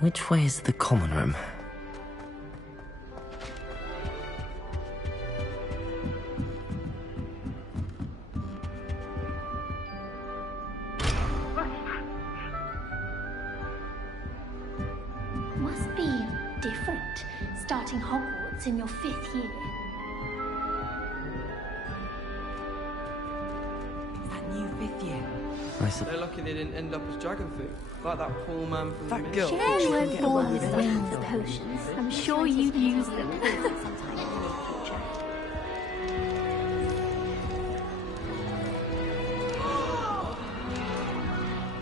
Which way is the common room? Must be different, starting Hogwarts in your 5th year. That new 5th year. They're lucky they didn't end up as dragon food, like that poor man from That the girl. If you weren't born with wings for potions, I'm sure you'd use them.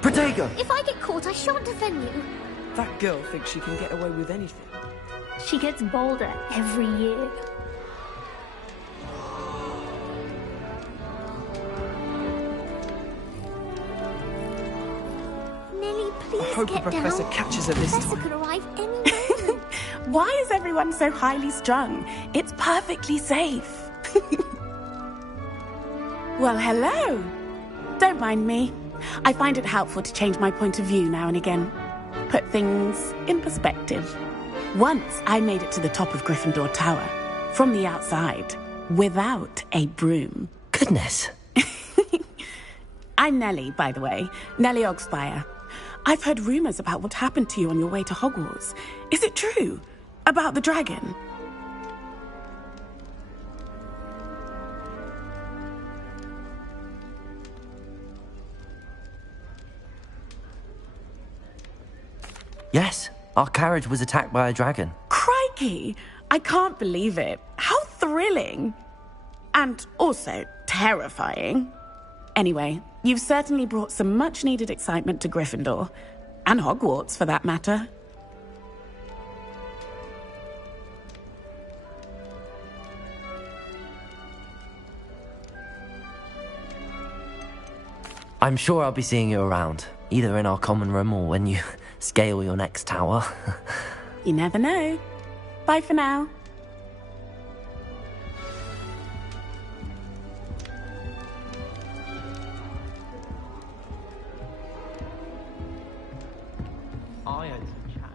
Protego! If I get caught, I shan't defend you. That girl thinks she can get away with anything. She gets bolder every year. Nelly, please I hope the get professor down. catches her this Professor time. could arrive any moment. Why is everyone so highly strung? It's perfectly safe. Well, hello. Don't mind me. I find it helpful to change my point of view now and again. Put things in perspective. Once I made it to the top of Gryffindor Tower, from the outside, without a broom. Goodness. I'm Nellie, by the way. Nellie Ogspire. I've heard rumors about what happened to you on your way to Hogwarts. Is it true? About the dragon? Yes, our carriage was attacked by a dragon. Crikey! I can't believe it. How thrilling! And also terrifying. Anyway, you've certainly brought some much-needed excitement to Gryffindor. And Hogwarts, for that matter. I'm sure I'll be seeing you around, either in our common room or when you scale your next tower. You never know. Bye for now.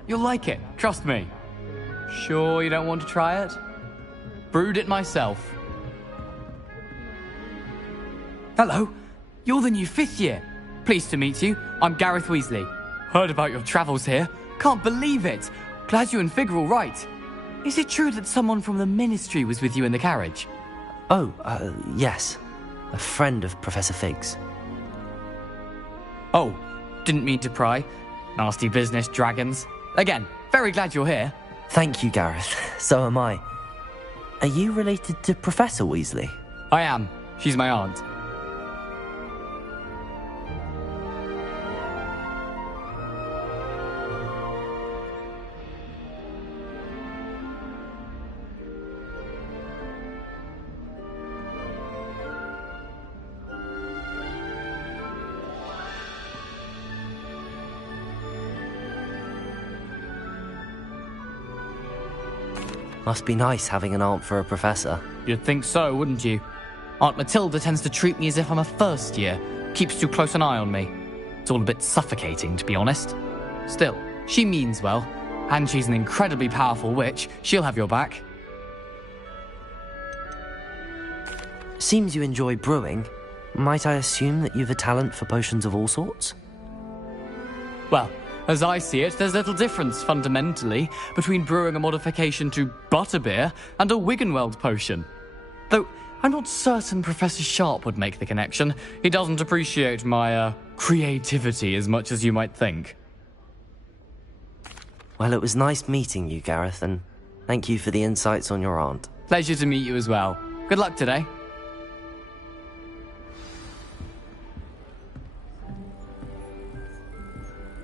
You'll like it, trust me. Sure you don't want to try it? Brewed it myself. Hello, you're the new 5th year. Pleased to meet you. I'm Gareth Weasley. Heard about your travels here. Can't believe it. Glad you and Fig are all right. Is it true that someone from the Ministry was with you in the carriage? Oh, yes. A friend of Professor Fig's. Oh, didn't mean to pry. Nasty business, dragons. Again, very glad you're here. Thank you, Gareth. So am I. Are you related to Professor Weasley? I am. She's my aunt. Must be nice having an aunt for a professor. You'd think so, wouldn't you? Aunt Matilda tends to treat me as if I'm a first year. Keeps too close an eye on me. It's all a bit suffocating, to be honest. Still, she means well. And she's an incredibly powerful witch. She'll have your back. Seems you enjoy brewing. Might I assume that you've a talent for potions of all sorts? Well, as I see it, there's little difference, fundamentally, between brewing a modification to butterbeer and a Wiggenweld potion. Though, I'm not certain Professor Sharp would make the connection. He doesn't appreciate my, creativity as much as you might think. Well, it was nice meeting you, Gareth, and thank you for the insights on your aunt. Pleasure to meet you as well. Good luck today.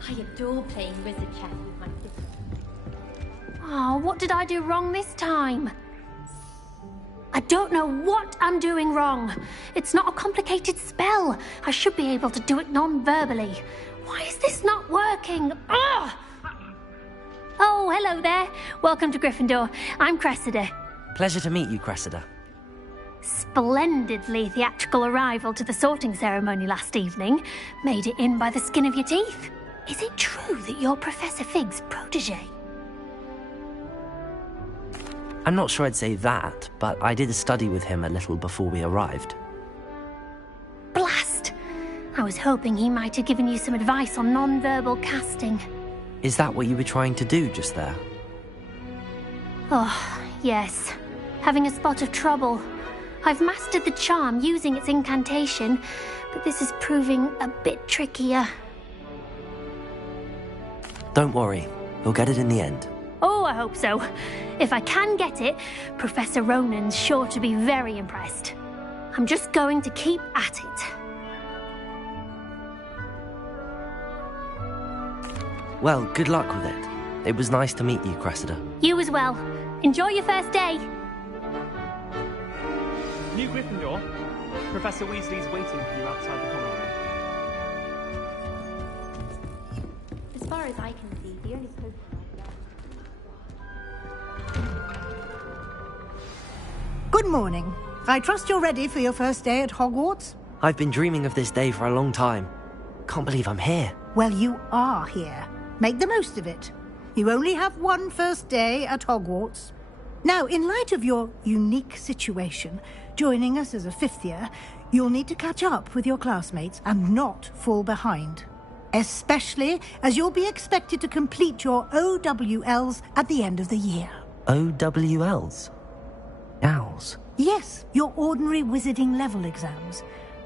I adore playing wizard chess with my sister. Oh, what did I do wrong this time? I don't know what I'm doing wrong. It's not a complicated spell. I should be able to do it non-verbally. Why is this not working? Ugh! Oh, hello there. Welcome to Gryffindor. I'm Cressida. Pleasure to meet you, Cressida. Splendidly theatrical arrival to the sorting ceremony last evening. Made it in by the skin of your teeth. Is it true that you're Professor Fig's protege? I'm not sure I'd say that, but I did study with him a little before we arrived. Blast! I was hoping he might have given you some advice on non-verbal casting. Is that what you were trying to do just there? Oh, yes. Having a spot of trouble. I've mastered the charm using its incantation, but this is proving a bit trickier. Don't worry, you'll get it in the end. Oh, I hope so. If I can get it, Professor Ronan's sure to be very impressed. I'm just going to keep at it. Well, good luck with it. It was nice to meet you, Cressida. You as well. Enjoy your first day. New Gryffindor, Professor Weasley's waiting for you outside the common room. As far as I can see, the only Pokemon Good morning. I trust you're ready for your first day at Hogwarts? I've been dreaming of this day for a long time. Can't believe I'm here. Well, you are here. Make the most of it. You only have one first day at Hogwarts. Now, in light of your unique situation, joining us as a fifth year, you'll need to catch up with your classmates and not fall behind. Especially as you'll be expected to complete your OWLs at the end of the year. OWLs? Owls? Yes, your ordinary wizarding level exams.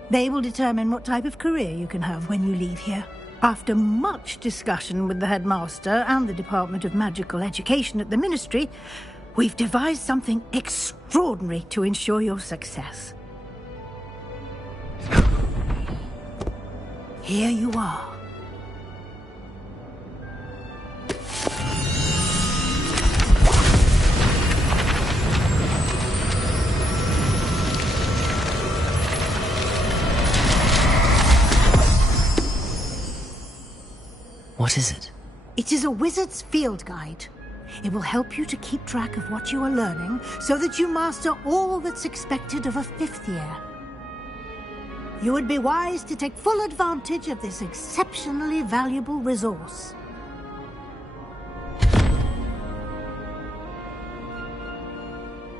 They will determine what type of career you can have when you leave here. After much discussion with the headmaster and the Department of Magical Education at the Ministry, we've devised something extraordinary to ensure your success. Here you are. What is it? It is a wizard's field guide. It will help you to keep track of what you are learning so that you master all that's expected of a fifth year. You would be wise to take full advantage of this exceptionally valuable resource.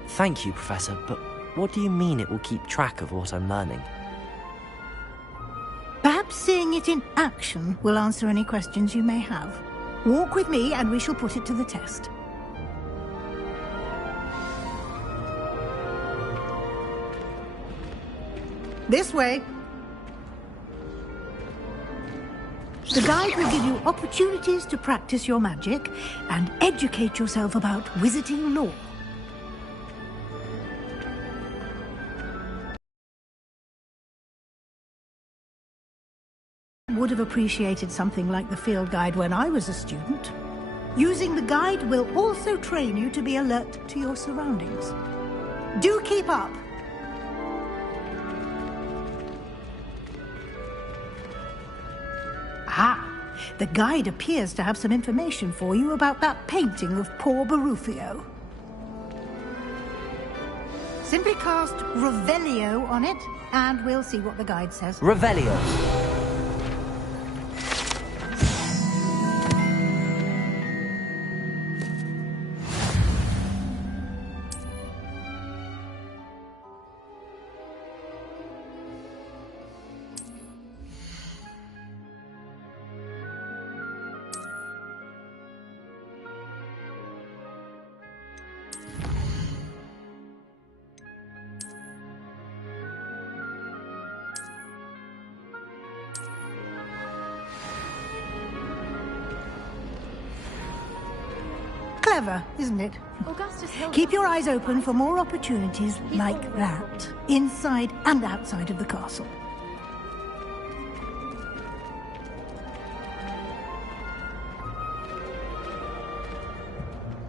Thank you, Professor, but what do you mean it will keep track of what I'm learning? Perhaps seeing it in action will answer any questions you may have. Walk with me and we shall put it to the test. This way. The guide will give you opportunities to practice your magic and educate yourself about wizarding lore. Would have appreciated something like the field guide when I was a student. Using the guide will also train you to be alert to your surroundings. Do keep up. Ah, the guide appears to have some information for you about that painting of poor Barufio. Simply cast Revelio on it, and we'll see what the guide says. Revelio. Clever, isn't it? Keep your eyes open for more opportunities like that, inside and outside of the castle.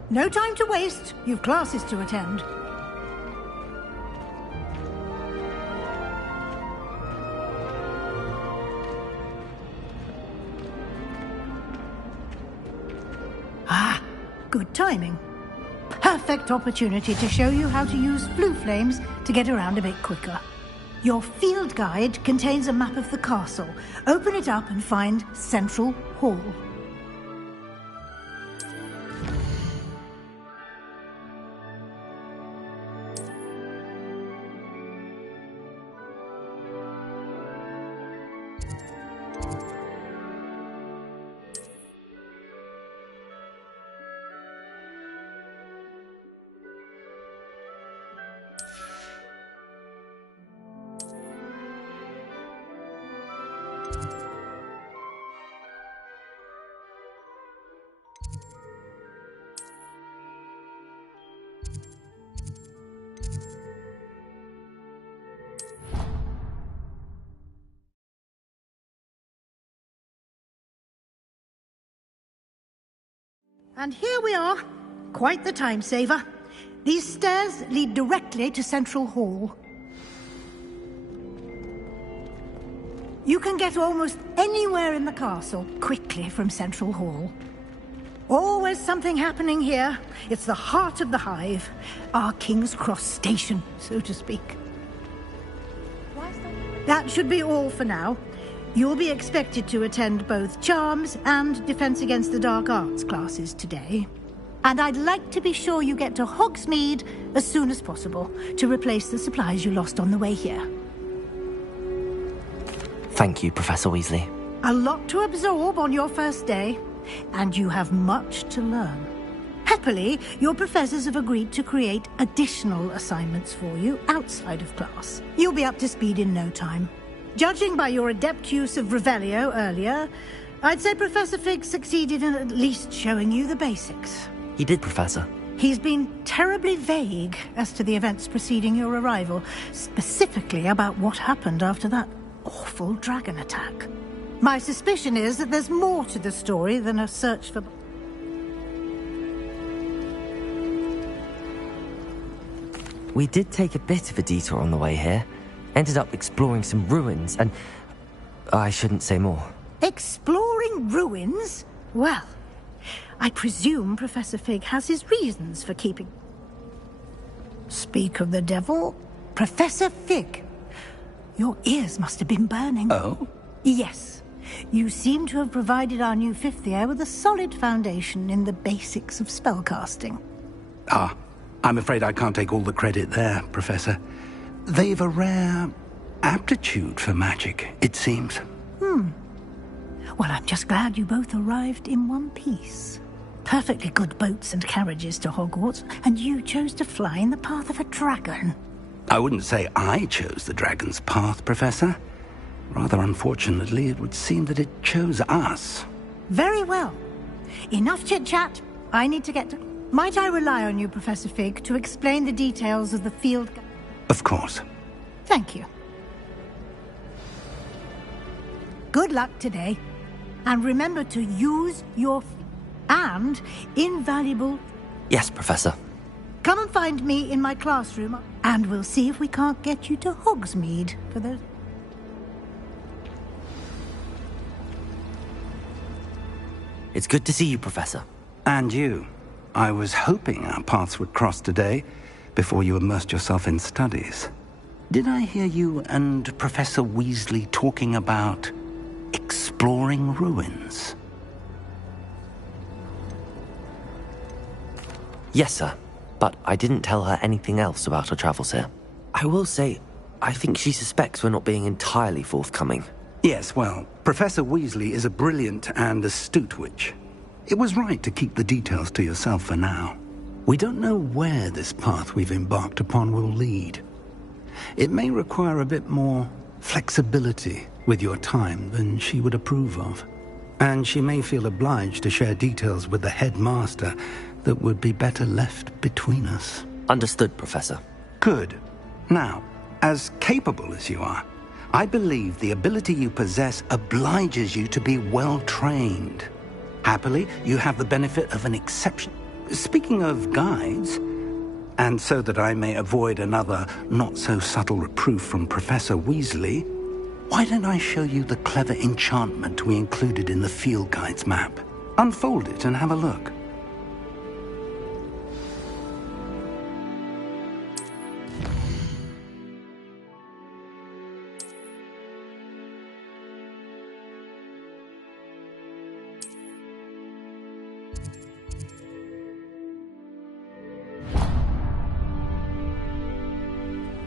No time to waste. You've classes to attend. Good timing. Perfect opportunity to show you how to use Floo Flames to get around a bit quicker. Your field guide contains a map of the castle. Open it up and find Central Hall. And here we are. Quite the time saver. These stairs lead directly to Central Hall. You can get almost anywhere in the castle quickly from Central Hall. Always something happening here. It's the heart of the Hive. Our King's Cross station, so to speak. That should be all for now. You'll be expected to attend both Charms and Defense Against the Dark Arts classes today. And I'd like to be sure you get to Hogsmeade as soon as possible to replace the supplies you lost on the way here. Thank you, Professor Weasley. A lot to absorb on your first day, and you have much to learn. Happily, your professors have agreed to create additional assignments for you outside of class. You'll be up to speed in no time. Judging by your adept use of Revelio earlier, I'd say Professor Fig succeeded in at least showing you the basics. He did, Professor. He's been terribly vague as to the events preceding your arrival, specifically about what happened after that awful dragon attack. My suspicion is that there's more to the story than a search for... We did take a bit of a detour on the way here. Ended up exploring some ruins, and I shouldn't say more. Exploring ruins? Well, I presume Professor Fig has his reasons for keeping... Speak of the devil, Professor Fig. Your ears must have been burning. Oh? Yes. You seem to have provided our new fifth year with a solid foundation in the basics of spellcasting. Ah, I'm afraid I can't take all the credit there, Professor. They've a rare aptitude for magic, it seems. Well, I'm just glad you both arrived in one piece. Perfectly good boats and carriages to Hogwarts, and you chose to fly in the path of a dragon. I wouldn't say I chose the dragon's path, Professor. Rather unfortunately, it would seem that it chose us. Very well. Enough chit-chat. I need to get to... Might I rely on you, Professor Fig, to explain the details of the field... Of course. Thank you. Good luck today. And remember to use your... and invaluable... Yes, Professor. Come and find me in my classroom, and we'll see if we can't get you to Hogsmeade for the... It's good to see you, Professor. And you. I was hoping our paths would cross today, before you immersed yourself in studies. Did I hear you and Professor Weasley talking about exploring ruins? Yes, sir. But I didn't tell her anything else about our travels here. I will say, I think she suspects we're not being entirely forthcoming. Yes, well, Professor Weasley is a brilliant and astute witch. It was right to keep the details to yourself for now. We don't know where this path we've embarked upon will lead. It may require a bit more flexibility with your time than she would approve of. And she may feel obliged to share details with the headmaster that would be better left between us. Understood, Professor. Good. Now, as capable as you are, I believe the ability you possess obliges you to be well-trained. Happily, you have the benefit of an exception. Speaking of guides, and so that I may avoid another not-so-subtle reproof from Professor Weasley, why don't I show you the clever enchantment we included in the field guide's map? Unfold it and have a look.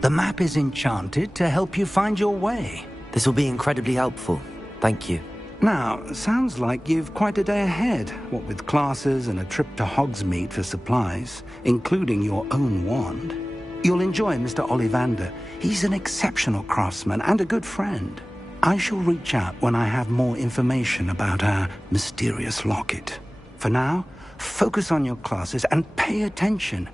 The map is enchanted to help you find your way. This will be incredibly helpful. Thank you. Now, sounds like you've quite a day ahead, what with classes and a trip to Hogsmeade for supplies, including your own wand. You'll enjoy Mr. Ollivander. He's an exceptional craftsman and a good friend. I shall reach out when I have more information about our mysterious locket. For now, focus on your classes and pay attention.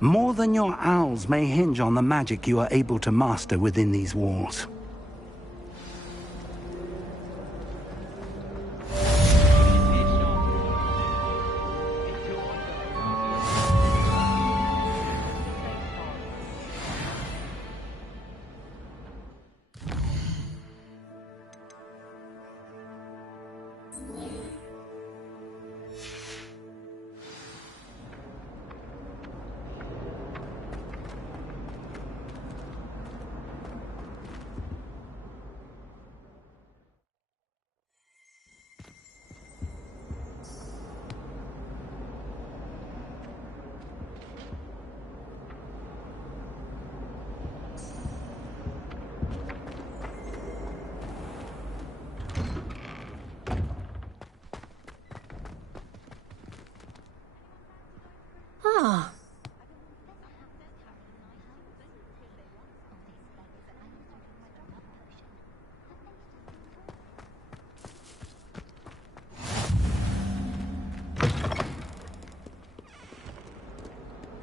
More than your owls may hinge on the magic you are able to master within these walls. Ah.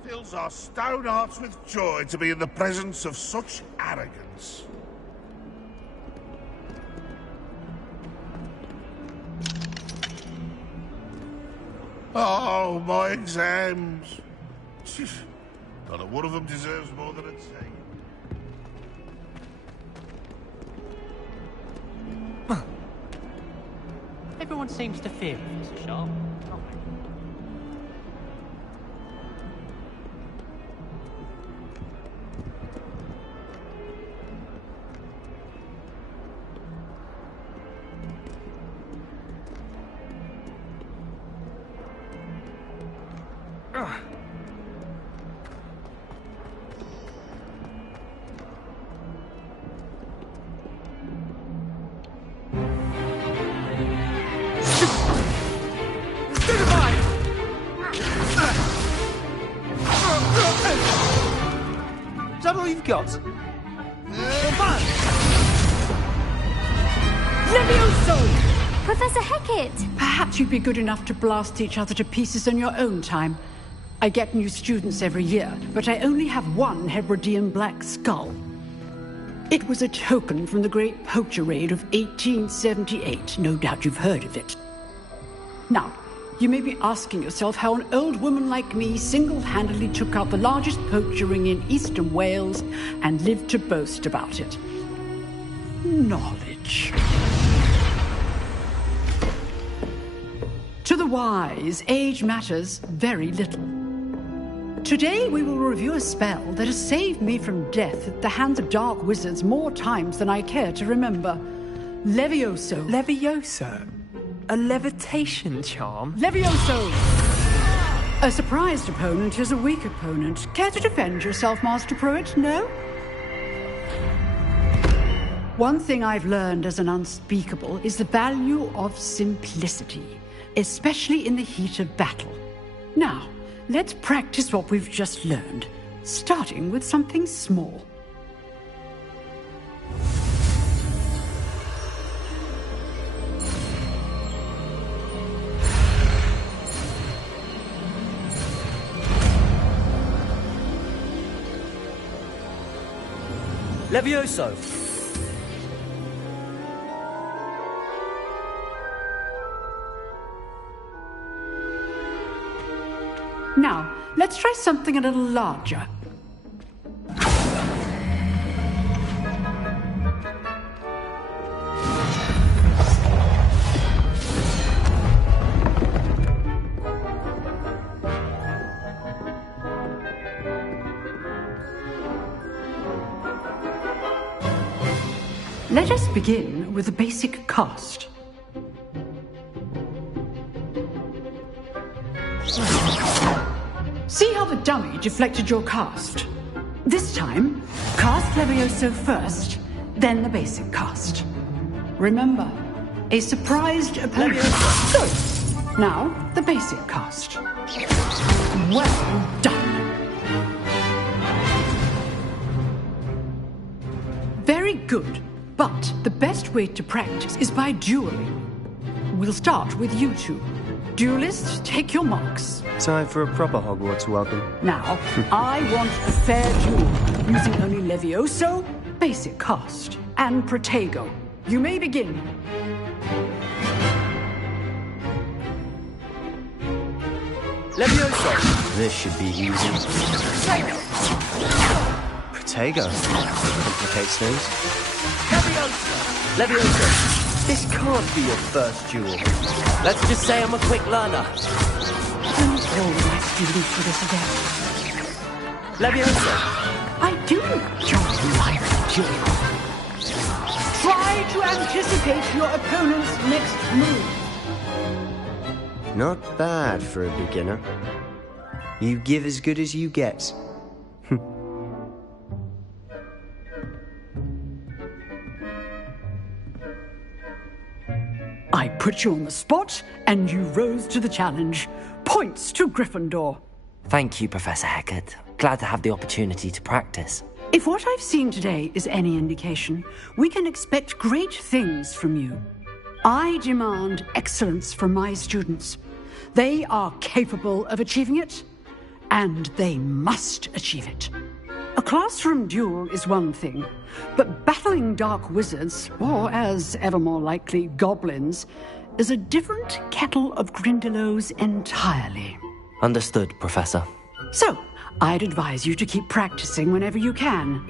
Fills our stone hearts with joy to be in the presence of such arrogance. Oh, my exams. Not a one of them deserves more than a C. Everyone seems to fear Professor Sharp. Is that all you've got? Levioso! Professor Hecat! Perhaps you'd be good enough to blast each other to pieces in your own time. I get new students every year, but I only have one Hebridean black skull. It was a token from the Great Poacher Raid of 1878. No doubt you've heard of it. Now, you may be asking yourself how an old woman like me single-handedly took out the largest poacher ring in eastern Wales and lived to boast about it. Knowledge. To the wise, age matters very little. Today we will review a spell that has saved me from death at the hands of dark wizards more times than I care to remember. Levioso. Levioso? A levitation charm? Levioso! A surprised opponent is a weak opponent. Care to defend yourself, Master Pruitt? No? One thing I've learned as an unspeakable is the value of simplicity, especially in the heat of battle. Now, let's practice what we've just learned, starting with something small. Levioso! Now, let's try something a little larger. Let us begin with a basic cast. See how the dummy deflected your cast? This time, cast Levioso first, then the basic cast. Remember, a surprised opponent. Good. Now, the basic cast. Well done. Very good. But the best way to practice is by dueling. We'll start with you two. Duelists, take your marks. Time for a proper Hogwarts welcome. Now, I want a fair duel, using only Levioso, basic cast, and Protego. You may begin. Levioso! This should be easy. Protego. Complicates things. Levioso! This can't be your first duel. Let's just say I'm a quick learner. Don't hold my students for this again. Levioso! I do enjoy live duel. Try to anticipate your opponent's next move. Not bad for a beginner. You give as good as you get. I put you on the spot, and you rose to the challenge. Points to Gryffindor. Thank you, Professor Hecat. Glad to have the opportunity to practice. If what I've seen today is any indication, we can expect great things from you. I demand excellence from my students. They are capable of achieving it, and they must achieve it. A classroom duel is one thing, but battling dark wizards, or as ever more likely, goblins, is a different kettle of Grindylows entirely. Understood, Professor. So, I'd advise you to keep practicing whenever you can.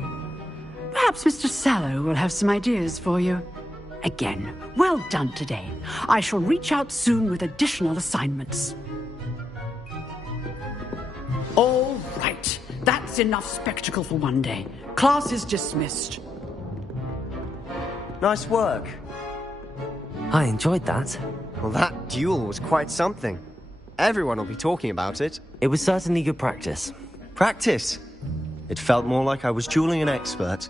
Perhaps Mr. Sallow will have some ideas for you. Again, well done today. I shall reach out soon with additional assignments. All right. That's enough spectacle for one day. Class is dismissed. Nice work. I enjoyed that. Well, that duel was quite something. Everyone will be talking about it. It was certainly good practice. Practice? It felt more like I was dueling an expert.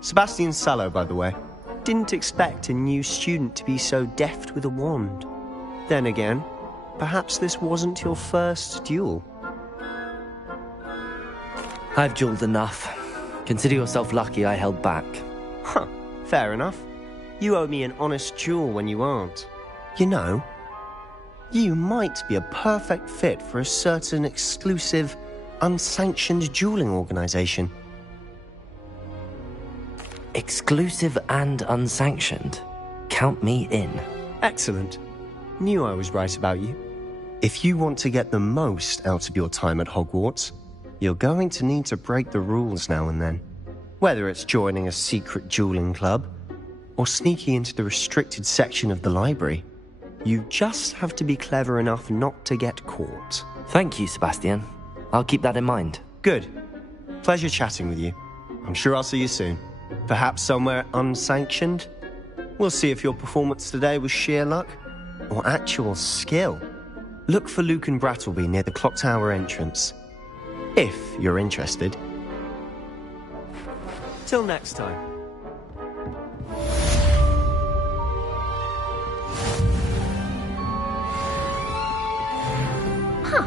Sebastian Sallow, by the way. Didn't expect a new student to be so deft with a wand. Then again, perhaps this wasn't your first duel. I've dueled enough. Consider yourself lucky I held back. Huh, fair enough. You owe me an honest duel when you aren't. You know, you might be a perfect fit for a certain exclusive, unsanctioned dueling organization. Exclusive and unsanctioned? Count me in. Excellent. Knew I was right about you. If you want to get the most out of your time at Hogwarts, you're going to need to break the rules now and then. Whether it's joining a secret dueling club, or sneaking into the restricted section of the library, you just have to be clever enough not to get caught. Thank you, Sebastian. I'll keep that in mind. Good. Pleasure chatting with you. I'm sure I'll see you soon. Perhaps somewhere unsanctioned? We'll see if your performance today was sheer luck, or actual skill. Look for Lucan Brattleby near the Clock Tower entrance. If you're interested. Till next time. Huh.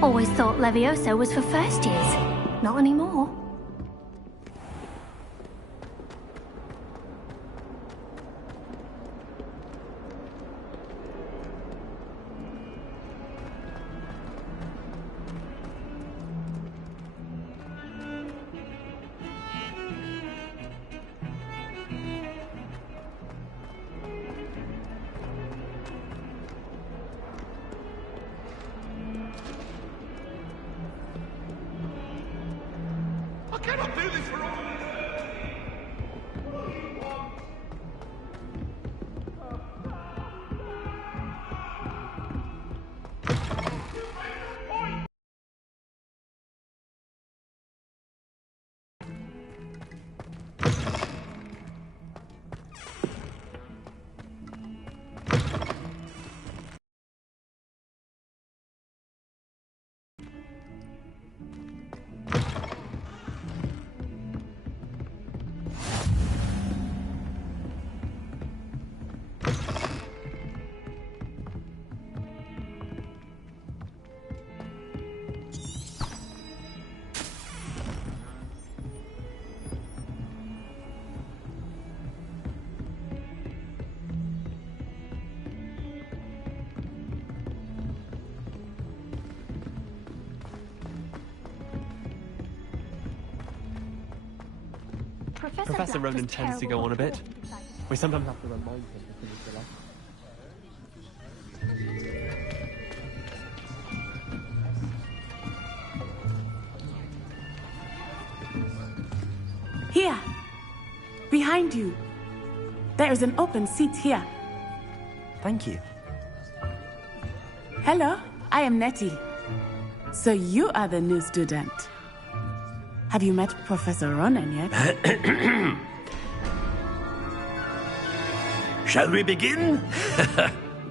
Always thought Levioso was for first years. Not anymore. I cannot do this for all. Professor Black Ronan was tends to terrible go on a bit. before he We sometimes have to remind him to finish the lesson. Here. Behind you. There is an open seat here. Thank you. Hello, I am Nettie. So you are the new student. Have you met Professor Ronan yet? Shall we begin?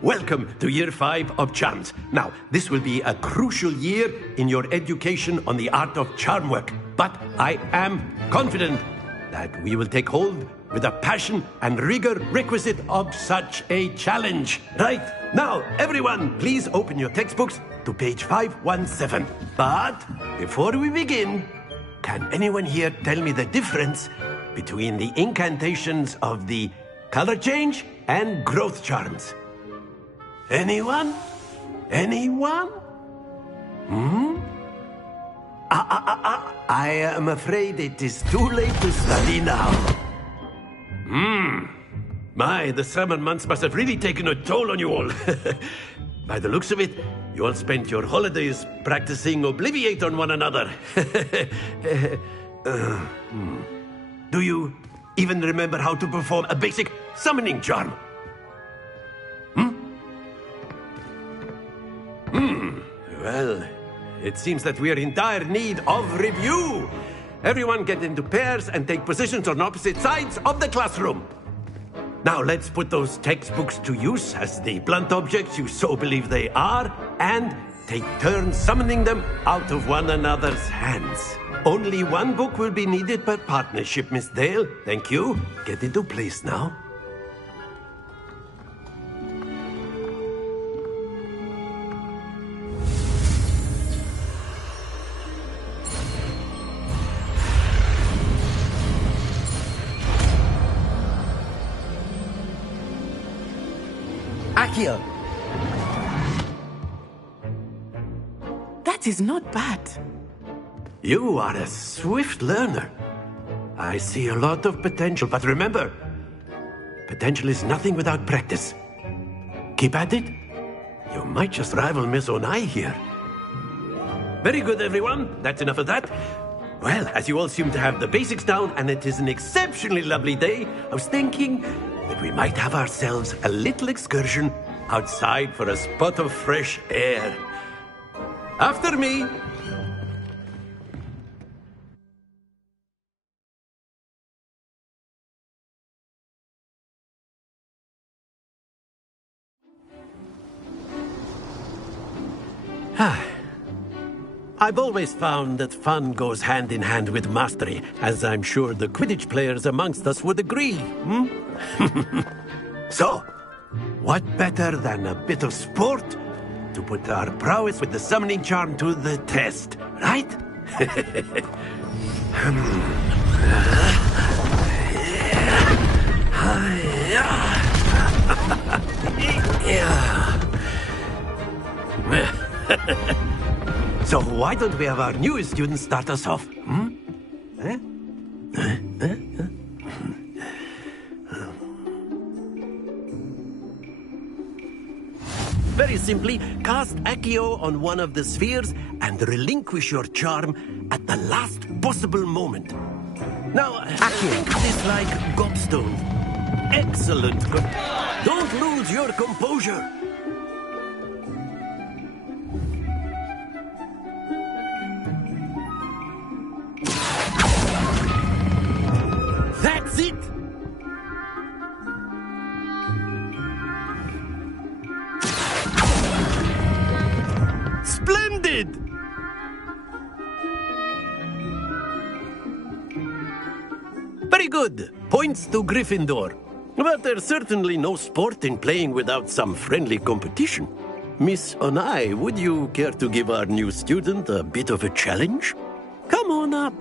Welcome to Year 5 of Charms. Now, this will be a crucial year in your education on the art of charm work. But I am confident that we will take hold with the passion and rigor requisite of such a challenge. Right, now, everyone, please open your textbooks to page 517. But before we begin, can anyone here tell me the difference between the incantations of the color change and growth charms? Anyone? Anyone? I am afraid it is too late to study now. My, the summer months must have really taken a toll on you all. By the looks of it, you all spent your holidays practicing Obliviate on one another. Do you even remember how to perform a basic summoning charm? Well, it seems that we are in dire need of review. Everyone get into pairs and take positions on opposite sides of the classroom. Now let's put those textbooks to use as the blunt objects you so believe they are, and take turns summoning them out of one another's hands. Only one book will be needed per partnership, Miss Dale. Thank you. Get into place now. Accio! That is not bad. You are a swift learner. I see a lot of potential, but remember, potential is nothing without practice. Keep at it. You might just rival Miss Onai here. Very good, everyone. That's enough of that. Well, as you all seem to have the basics down, and it is an exceptionally lovely day, I was thinking that we might have ourselves a little excursion outside for a spot of fresh air. After me. I've always found that fun goes hand in hand with mastery, as I'm sure the Quidditch players amongst us would agree. So, what better than a bit of sport to put our prowess with the summoning charm to the test, right? So why don't we have our newest student start us off? Very simply, cast Accio on one of the spheres and relinquish your charm at the last possible moment. Now, think of this like gobstone. Excellent. Don't lose your composure. That's it! Splendid! Very good. Points to Gryffindor. But there's certainly no sport in playing without some friendly competition. Miss Onai, would you care to give our new student a bit of a challenge? Come on up.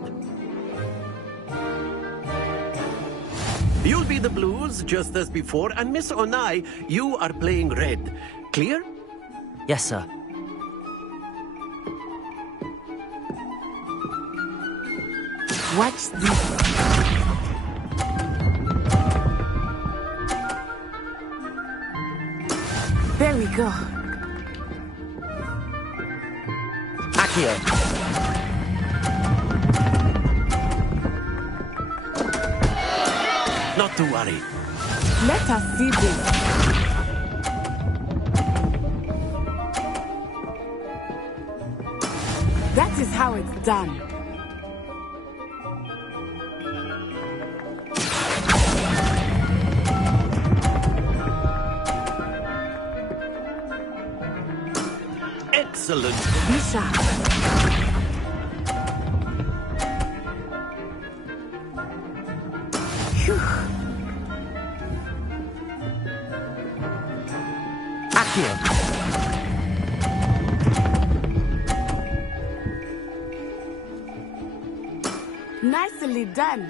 You'll be the blues, just as before, and Miss Onai, you are playing red. Clear? Yes, sir. Watch this. go. Accio! Not to worry. Let us see this. That is how it's done. Excellent. Misha. Accio! Nicely done.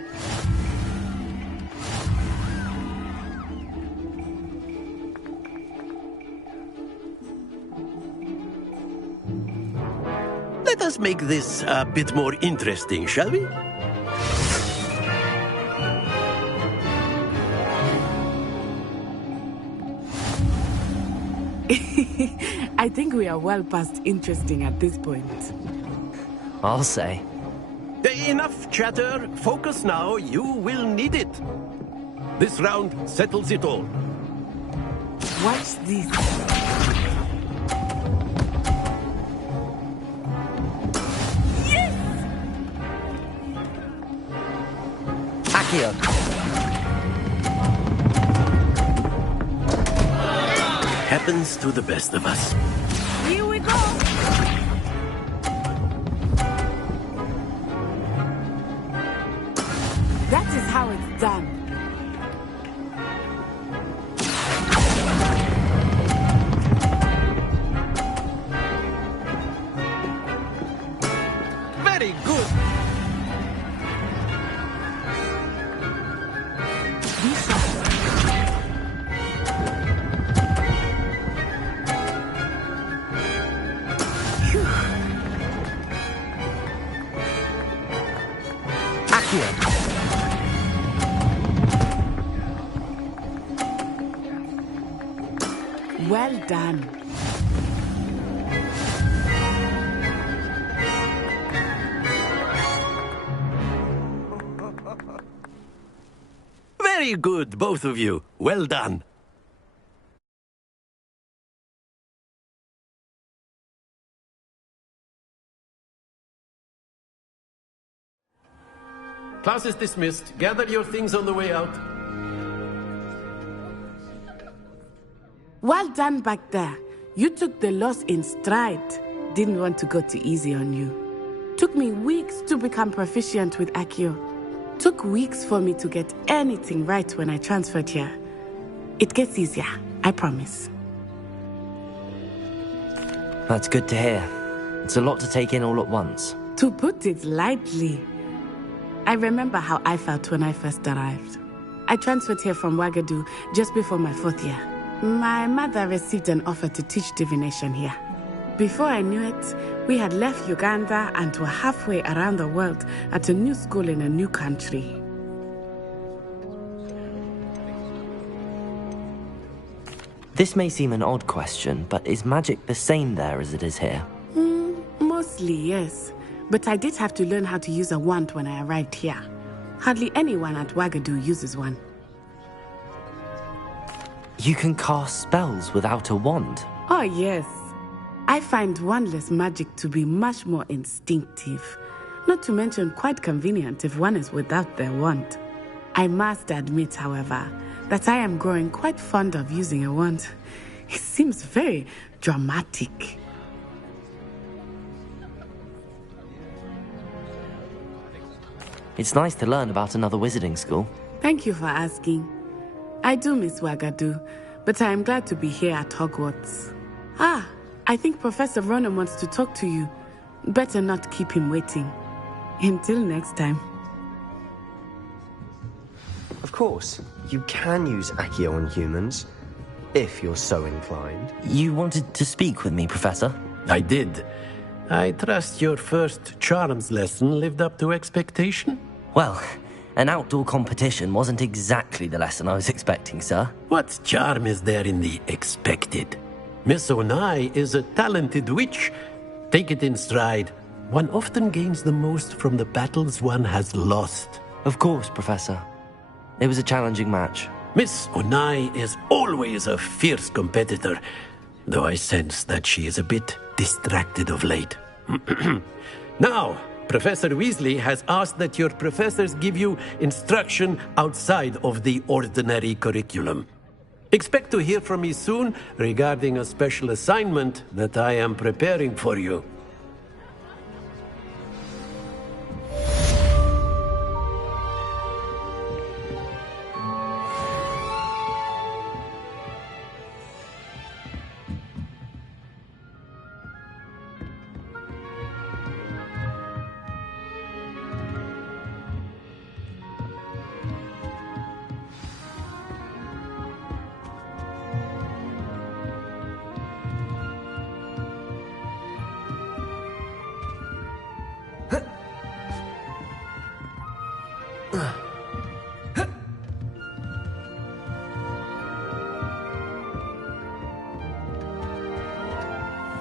Let us make this a bit more interesting, shall we? I think we are well past interesting at this point. I'll say. Enough chatter. Focus now. You will need it. This round settles it all. Watch this. Yes! Accio! Happens to the best of us. Here we go. That is how it's done. Very good. Well done. Very good, both of you. Well done. Class is dismissed. Gather your things on the way out. Well done back there. You took the loss in stride. Didn't want to go too easy on you. Took me weeks to become proficient with Accio. Took weeks for me to get anything right when I transferred here. It gets easier, I promise. That's good to hear. It's a lot to take in all at once. To put it lightly, I remember how I felt when I first arrived. I transferred here from Wagadu just before my 4th year. My mother received an offer to teach divination here. Before I knew it, we had left Uganda and were halfway around the world at a new school in a new country. This may seem an odd question, but is magic the same there as it is here? Mostly, yes. But I did have to learn how to use a wand when I arrived here. Hardly anyone at Wagadu uses one. You can cast spells without a wand? Oh, yes. I find wandless magic to be much more instinctive. Not to mention quite convenient if one is without their wand. I must admit, however, that I am growing quite fond of using a wand. It seems very dramatic. It's nice to learn about another wizarding school. Thank you for asking. I do miss Wagadu, but I am glad to be here at Hogwarts. I think Professor Ronen wants to talk to you. Better not keep him waiting. Until next time. Of course, you can use Accio on humans, if you're so inclined. You wanted to speak with me, Professor? I did. I trust your first charms lesson lived up to expectation? Well, an outdoor competition wasn't exactly the lesson I was expecting, sir. What charm is there in the expected? Miss Onai is a talented witch. Take it in stride. One often gains the most from the battles one has lost. Of course, Professor. It was a challenging match. Miss Onai is always a fierce competitor, though I sense that she is a bit distracted of late. Now, Professor Weasley has asked that your professors give you instruction outside of the ordinary curriculum. Expect to hear from me soon regarding a special assignment that I am preparing for you.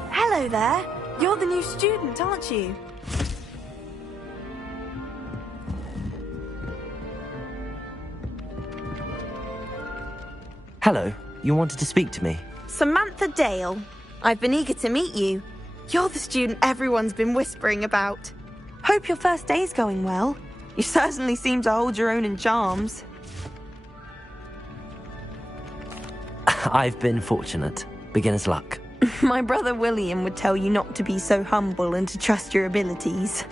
Hello there. You're the new student, aren't you? Hello, you wanted to speak to me? Samantha Dale. I've been eager to meet you. You're the student everyone's been whispering about. Hope your first day's going well. You certainly seem to hold your own in charms. I've been fortunate. Beginner's luck. My brother William would tell you not to be so humble and to trust your abilities.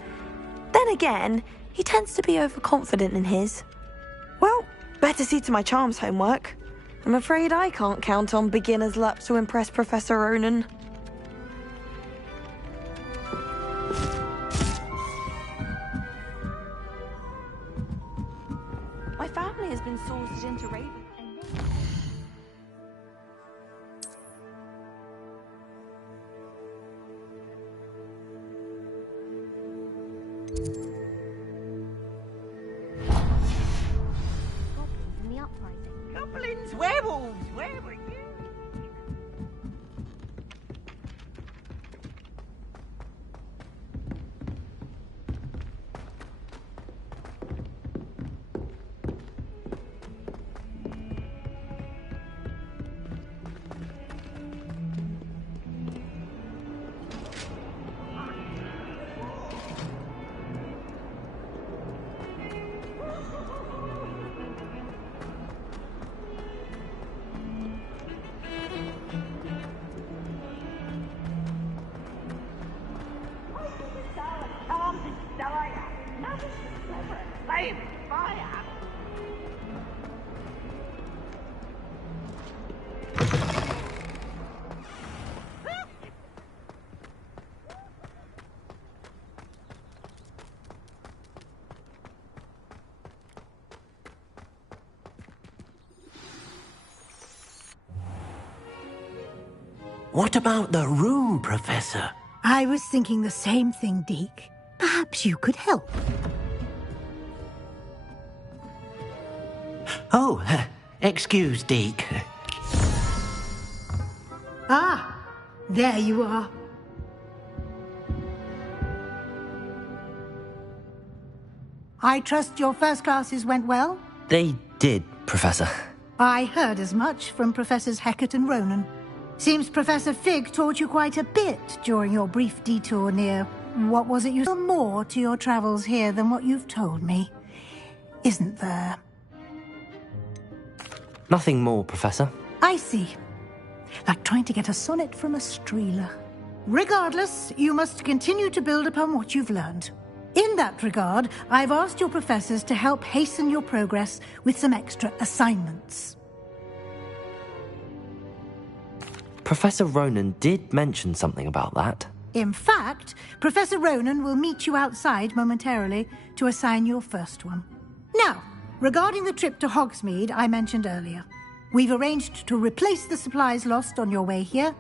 Then again, he tends to be overconfident in his. Well, better see to my charms homework. I'm afraid I can't count on beginner's luck to impress Professor Ronan. My family has been sorted into Raven. Goblins, werewolves, where were you? What about the room, Professor? I was thinking the same thing, Deke. Perhaps you could help. Oh, excuse, Deke. Ah, there you are. I trust your first classes went well? They did, Professor. I heard as much from Professors Hecat and Ronan. Seems Professor Fig taught you quite a bit during your brief detour near... What was it you said? More to your travels here than what you've told me, isn't there? Nothing more, Professor. I see. Like trying to get a sonnet from a streeler. Regardless, you must continue to build upon what you've learned. In that regard, I've asked your professors to help hasten your progress with some extra assignments. Professor Ronan did mention something about that. In fact, Professor Ronan will meet you outside momentarily to assign your first one. Now, regarding the trip to Hogsmeade I mentioned earlier, we've arranged to replace the supplies lost on your way here,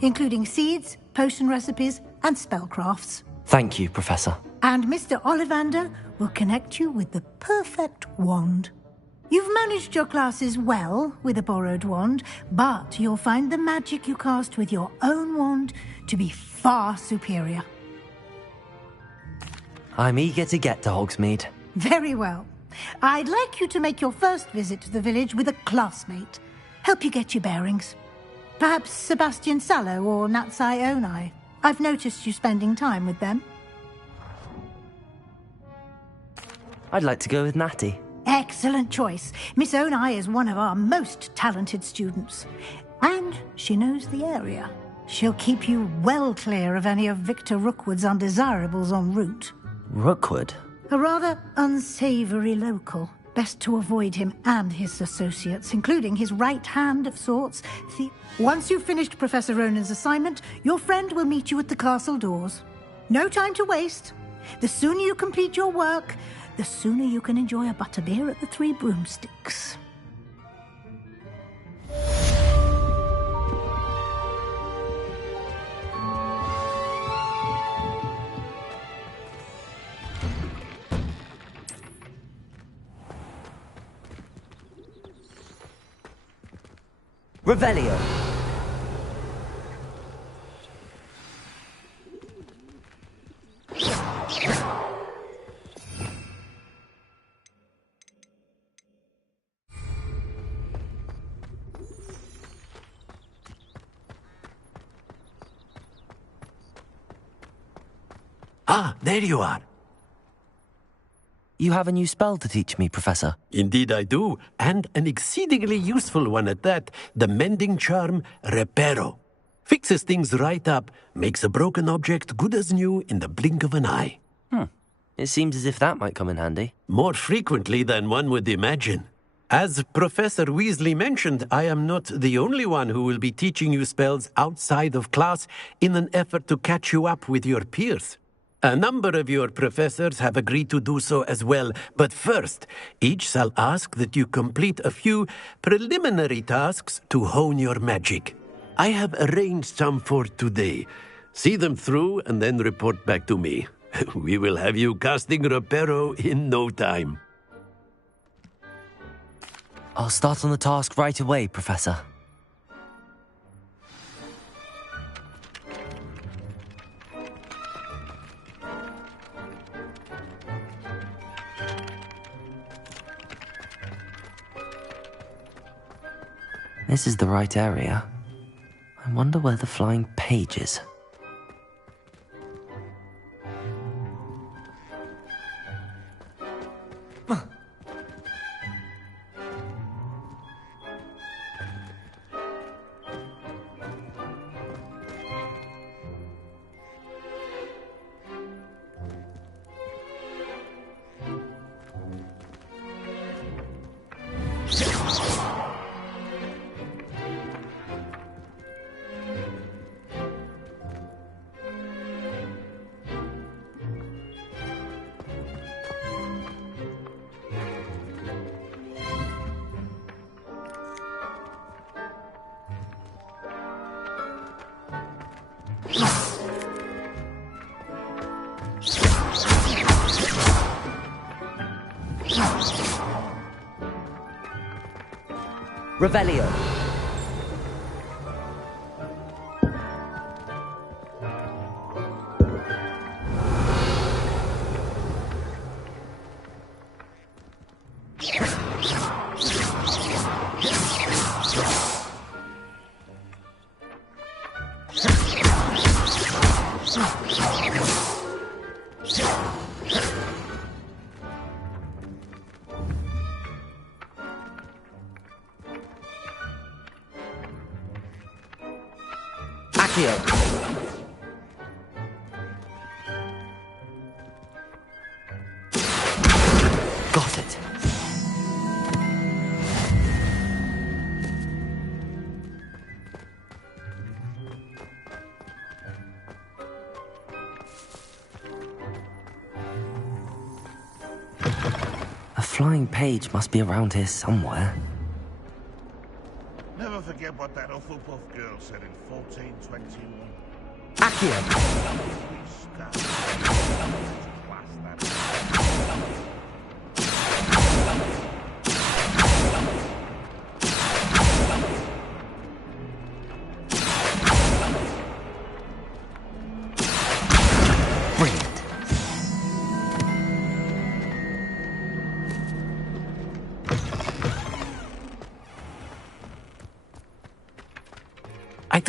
including seeds, potion recipes, and spellcrafts. Thank you, Professor. And Mr. Ollivander will connect you with the perfect wand. You've managed your classes well with a borrowed wand, but you'll find the magic you cast with your own wand to be far superior. I'm eager to get to Hogsmeade. Very well. I'd like you to make your first visit to the village with a classmate. Help you get your bearings. Perhaps Sebastian Sallow or Natsai Onai. I've noticed you spending time with them. I'd like to go with Natty. Excellent choice. Miss Onai is one of our most talented students. And she knows the area. She'll keep you well clear of any of Victor Rookwood's undesirables en route. Rookwood? A rather unsavoury local. Best to avoid him and his associates, including his right hand of sorts. Once you've finished Professor Ronan's assignment, your friend will meet you at the castle doors. No time to waste. The sooner you complete your work, the sooner you can enjoy a butterbeer at the Three Broomsticks. Revelio. Ah, there you are. You have a new spell to teach me, Professor. Indeed I do, and an exceedingly useful one at that. The mending charm, Reparo. Fixes things right up, makes a broken object good as new in the blink of an eye. It seems as if that might come in handy. More frequently than one would imagine. As Professor Weasley mentioned, I am not the only one who will be teaching you spells outside of class in an effort to catch you up with your peers. A number of your professors have agreed to do so as well, but first, each shall ask that you complete a few preliminary tasks to hone your magic. I have arranged some for today. See them through and then report back to me. We will have you casting Reparo in no time. I'll start on the task right away, Professor. This is the right area. I wonder where the flying page is. Revelio. Got it. A flying page must be around here somewhere. Never forget what that Hufflepuff girl said in 1421. Accio!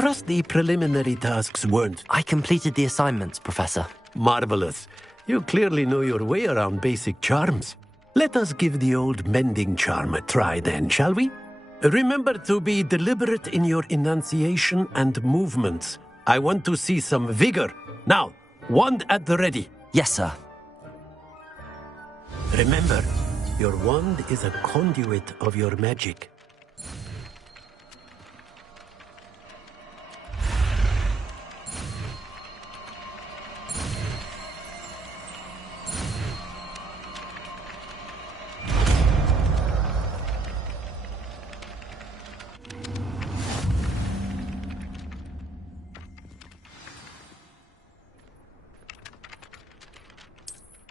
trust the preliminary tasks weren't... I completed the assignments, Professor. Marvelous. You clearly know your way around basic charms. Let us give the old mending charm a try then, shall we? Remember to be deliberate in your enunciation and movements. I want to see some vigor. Now, wand at the ready. Yes, sir. Remember, your wand is a conduit of your magic.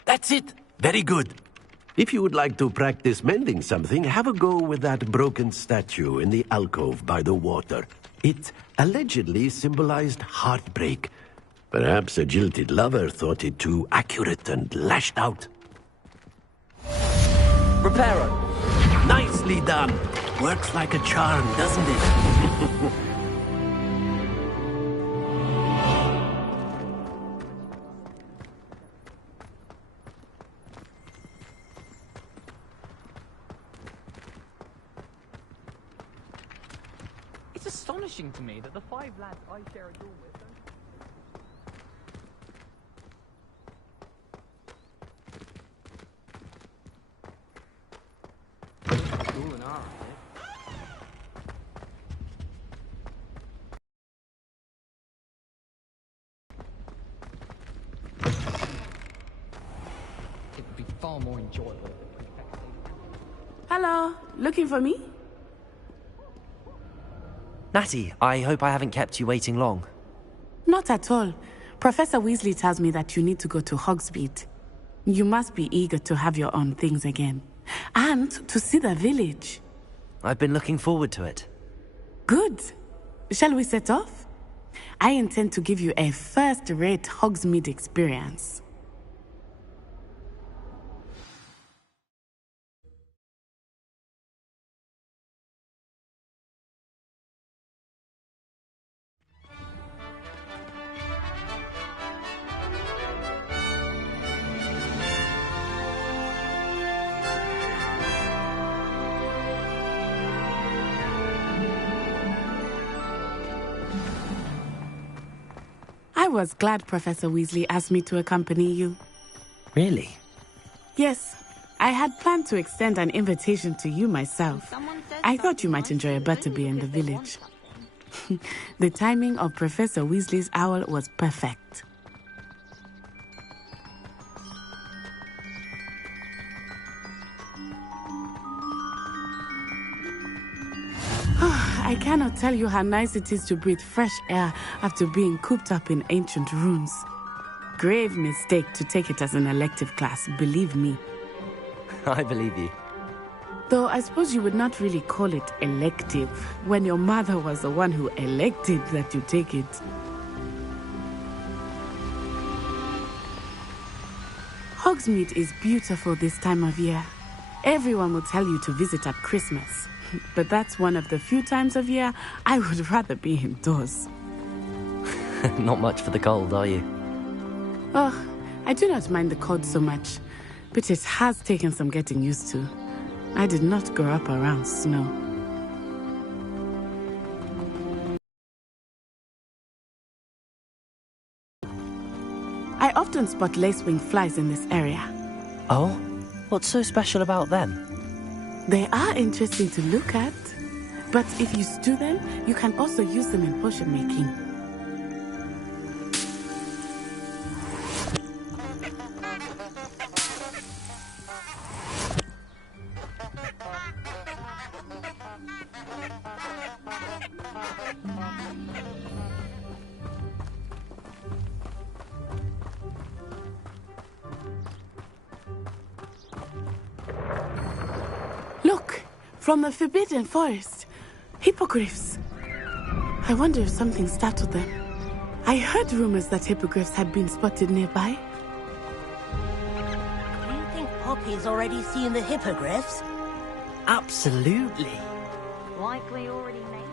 That's it. Very good. If you would like to practice mending something, have a go with that broken statue in the alcove by the water. It allegedly symbolized heartbreak. Perhaps a jilted lover thought it too accurate and lashed out. Reparo! Nicely done. Works like a charm, doesn't it? It's astonishing to me that the 5 lads I share a dorm with don't... Cool and all, It would be far more enjoyable. Hello, looking for me? Natty, I hope I haven't kept you waiting long. Not at all. Professor Weasley tells me that you need to go to Hogsmeade. You must be eager to have your own things again. And to see the village. I've been looking forward to it. Good. Shall we set off? I intend to give you a first-rate Hogsmeade experience. I was glad Professor Weasley asked me to accompany you. Really? Yes, I had planned to extend an invitation to you myself. I thought you might enjoy a butterbeer in the village. The timing of Professor Weasley's owl was perfect. I cannot tell you how nice it is to breathe fresh air after being cooped up in ancient rooms. Grave mistake to take it as an elective class, believe me. I believe you. Though I suppose you would not really call it elective when your mother was the one who elected that you take it. Hogsmeade is beautiful this time of year. Everyone will tell you to visit at Christmas. But that's one of the few times of year I would rather be indoors. Not much for the cold, are you? Oh, I do not mind the cold so much, but it has taken some getting used to. I did not grow up around snow. I often spot lacewing flies in this area. Oh? What's so special about them? They are interesting to look at, but if you stew them, you can also use them in potion making. Look, from the Forbidden Forest, hippogriffs. I wonder if something startled them. I heard rumors that hippogriffs had been spotted nearby. Do you think Poppy's already seen the hippogriffs? Absolutely. Likely already made.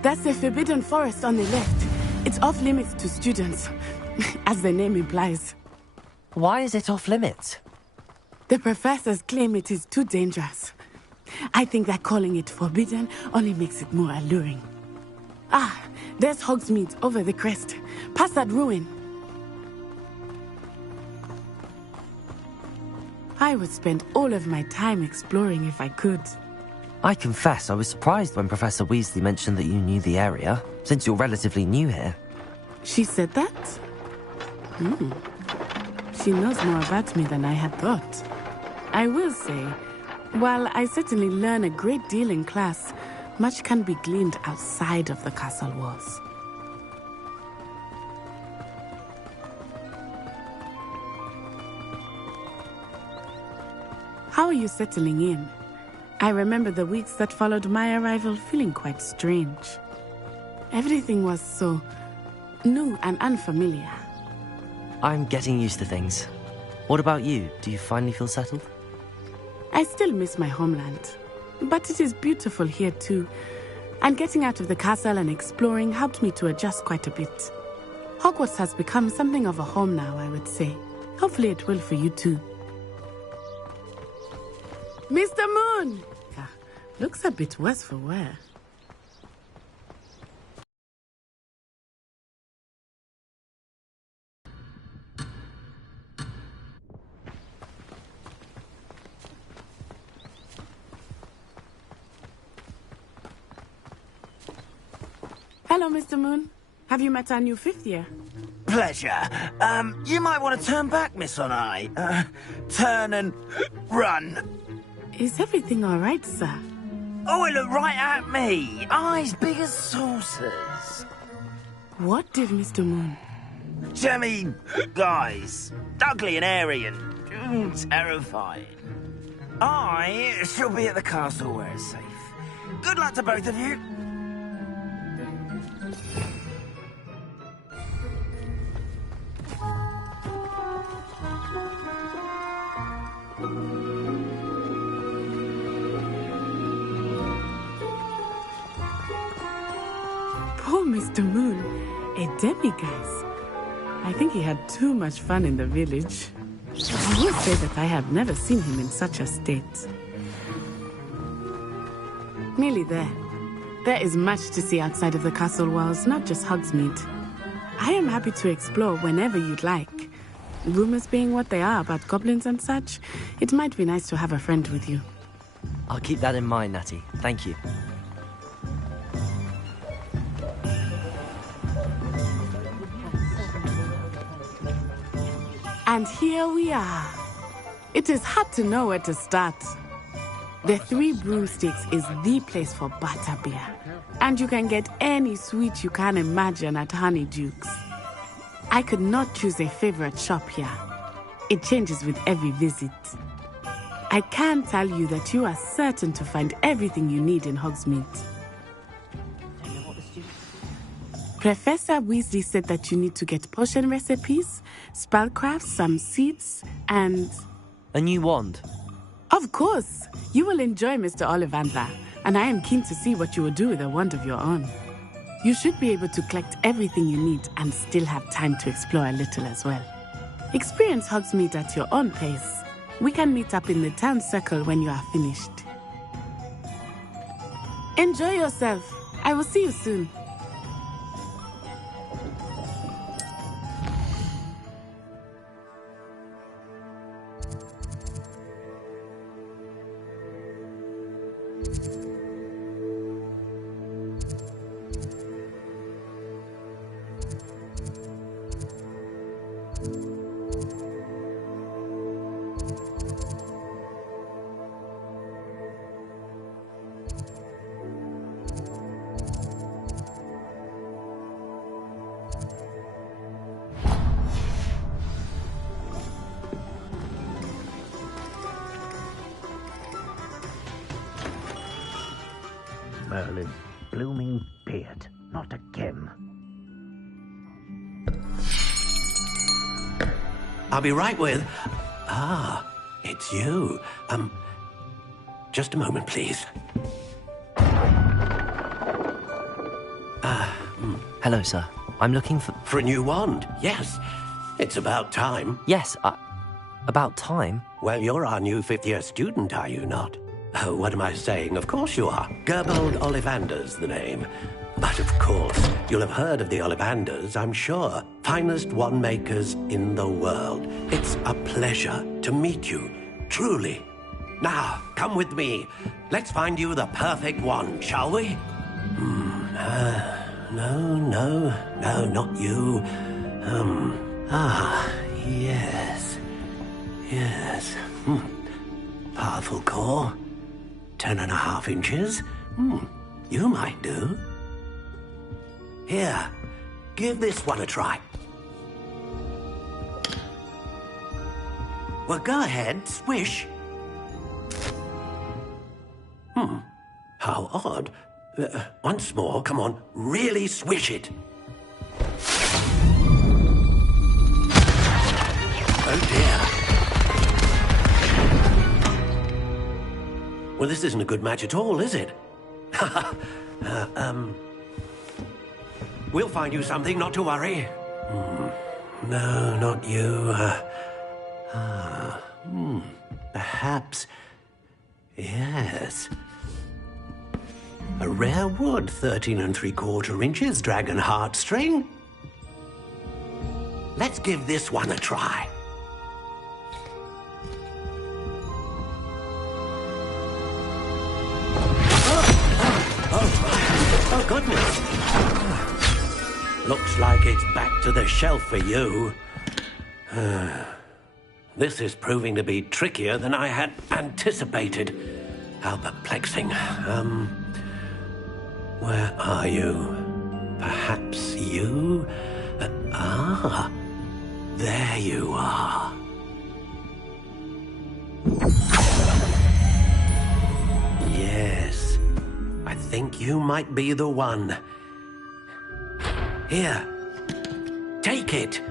That's the Forbidden Forest on the left. It's off limits to students, as the name implies. Why is it off limits? The professors claim it is too dangerous. I think that calling it forbidden only makes it more alluring. Ah, there's Hogsmeade over the crest. Past that ruin. I would spend all of my time exploring if I could. I confess I was surprised when Professor Weasley mentioned that you knew the area, since you're relatively new here. She said that? She knows more about me than I had thought. I will say, while I certainly learn a great deal in class, much can be gleaned outside of the castle walls. How are you settling in? I remember the weeks that followed my arrival feeling quite strange. Everything was so new and unfamiliar. I'm getting used to things. What about you? Do you finally feel settled? I still miss my homeland, but it is beautiful here too. And getting out of the castle and exploring helped me to adjust quite a bit. Hogwarts has become something of a home now, I would say. Hopefully it will for you too. Mr. Moon! Looks a bit worse for wear. Hello, Mr. Moon. Have you met our new fifth year? Pleasure. You might want to turn back, Miss Onai. Turn and run. Is everything all right, sir? Oh, it looked right at me. Eyes big as saucers. What did Mr. Moon? Jemmy, guys. Ugly and airy and terrifying. I shall be at the castle where it's safe. Good luck to both of you. Poor Mr. Moon, a demiguise. I think he had too much fun in the village. I will say that I have never seen him in such a state. Nearly there. There is much to see outside of the castle walls, not just Hogsmeade. I am happy to explore whenever you'd like. Rumors being what they are about goblins and such, it might be nice to have a friend with you. I'll keep that in mind, Natty. Thank you. And here we are. It is hard to know where to start. The Three Broomsticks is the place for butterbeer. And you can get any sweet you can imagine at Honeydukes. I could not choose a favorite shop here. It changes with every visit. I can tell you that you are certain to find everything you need in Hogsmeade. Professor Weasley said that you need to get potion recipes, spellcrafts, some seeds, and... a new wand? Of course! You will enjoy Mr. Ollivander, and I am keen to see what you will do with a wand of your own. You should be able to collect everything you need and still have time to explore a little as well. Experience Hogsmeade at your own pace. We can meet up in the town circle when you are finished. Enjoy yourself. I will see you soon. Merlin, blooming beard, not again. I'll be right with... Ah, it's you. Just a moment, please. Hello, sir. I'm looking for... For a new wand, yes. It's about time. Yes, about time? Well, you're our new fifth-year student, are you not? Oh, what am I saying? Of course you are. Gerbold Ollivander's the name. But of course, you'll have heard of the Ollivanders, I'm sure. Finest wand makers in the world. It's a pleasure to meet you, truly. Now, come with me. Let's find you the perfect wand, shall we? No, not you. Yes. Powerful core. 10.5 inches. You might do. Here, give this one a try. Well, go ahead, swish. How odd. Once more, come on, really swish it. Oh dear. Well, this isn't a good match at all, is it? We'll find you something, not to worry. No, not you. Perhaps... Yes. A rare wood, 13 3/4 inches, dragon heartstring. Let's give this one a try. Oh, goodness. Looks like it's back to the shelf for you. This is proving to be trickier than I had anticipated. How perplexing. Where are you? Perhaps you? There you are. Yes, I think you might be the one. Here, take it.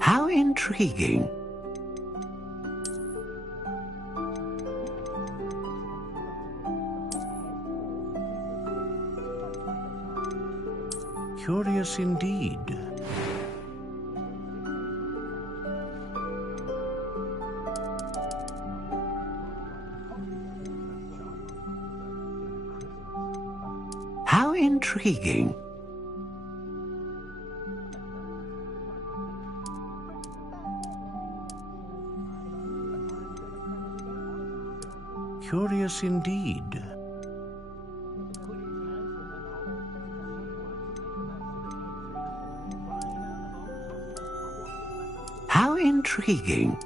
How intriguing. Curious indeed. How intriguing. Curious indeed. How intriguing.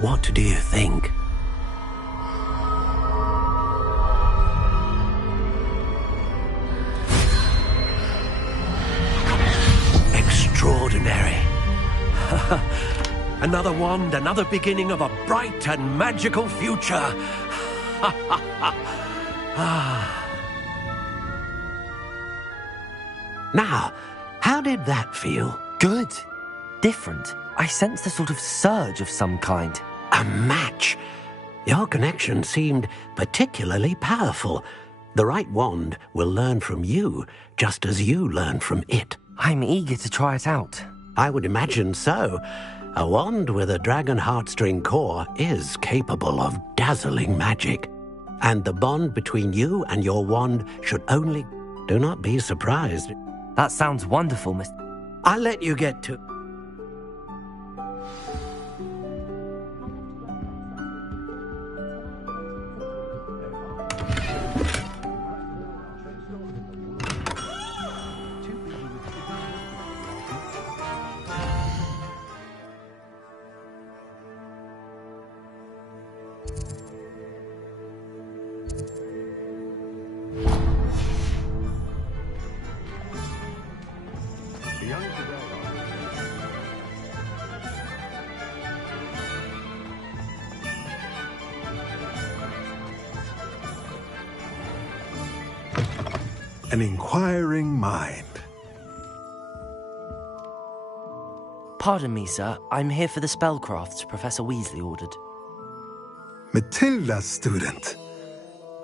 What do you think? Extraordinary. Another wand, another beginning of a bright and magical future. Now, how did that feel? Good. Different. I sensed a sort of surge of some kind. A match. Your connection seemed particularly powerful. The right wand will learn from you, just as you learn from it. I'm eager to try it out. I would imagine so. A wand with a dragon heartstring core is capable of dazzling magic. And the bond between you and your wand should only... Do not be surprised. That sounds wonderful, Mr. I'll let you get to... an inquiring mind. Pardon me, sir. I'm here for the spellcrafts Professor Weasley ordered. Matilda, student.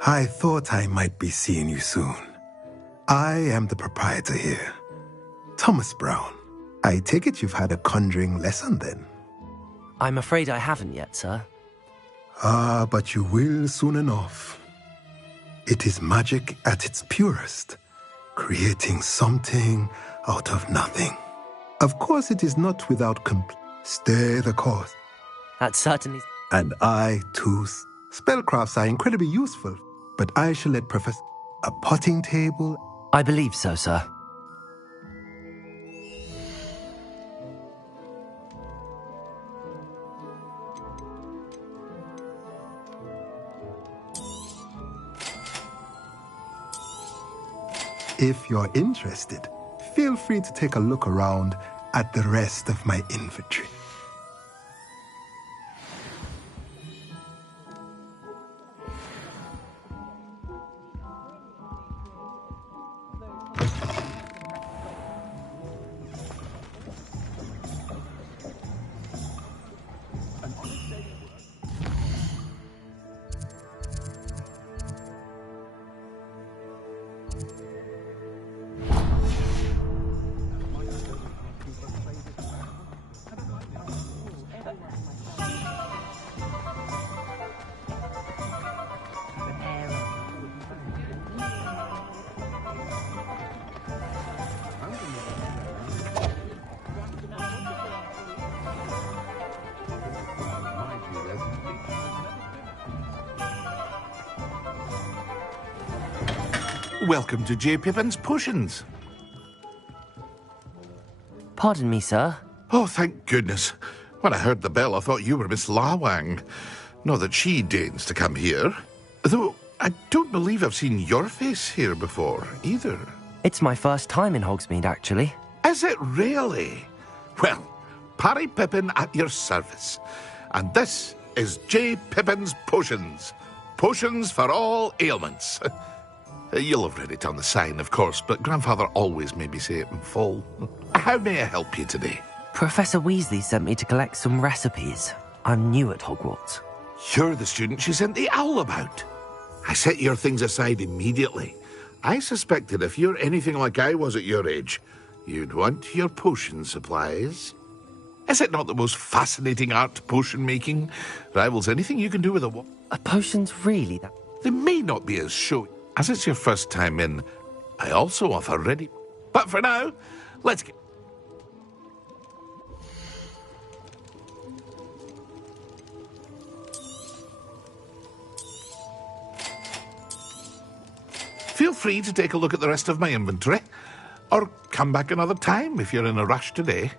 I thought I might be seeing you soon. I am the proprietor here, Thomas Brown. I take it you've had a conjuring lesson then? I'm afraid I haven't yet, sir. Ah, but you will soon enough. It is magic at its purest, creating something out of nothing. Of course, it is not without stay the course. That certainly... And I, too. Spellcrafts are incredibly useful, but I shall let Professor... A potting table... I believe so, sir. If you're interested, feel free to take a look around at the rest of my inventory. Welcome to J. Pippin's Potions. Pardon me, sir. Oh, thank goodness. When I heard the bell, I thought you were Miss Lawang. Not that she deigns to come here. Though, I don't believe I've seen your face here before, either. It's my first time in Hogsmeade, actually. Is it really? Well, Parry Pippin at your service. And this is J. Pippin's Potions. Potions for all ailments. You'll have read it on the sign, of course, but Grandfather always made me say it in full. How may I help you today? Professor Weasley sent me to collect some recipes. I'm new at Hogwarts. You're the student she sent the owl about. I set your things aside immediately. I suspected if you're anything like I was at your age, you'd want your potion supplies. Is it not the most fascinating art, potion making? Rivals anything you can do with a wand. Are potions really that... They may not be as showy. As it's your first time in, I also offer ready... But for now, let's get... Feel free to take a look at the rest of my inventory, or come back another time if you're in a rush today.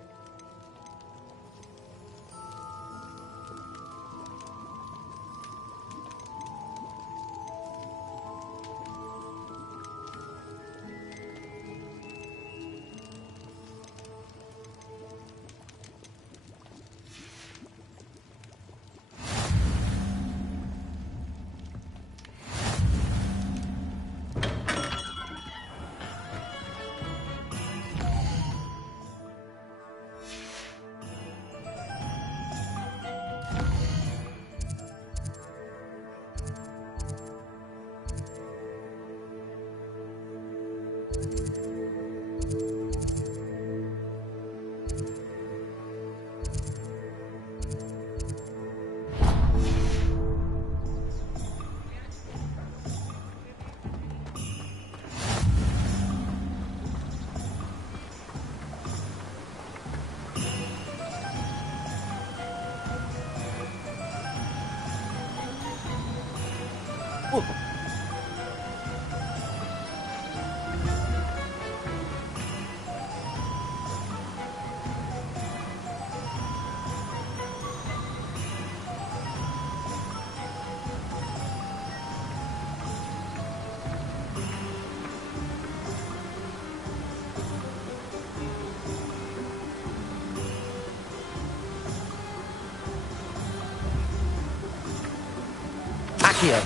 Accio.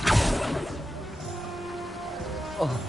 Oh.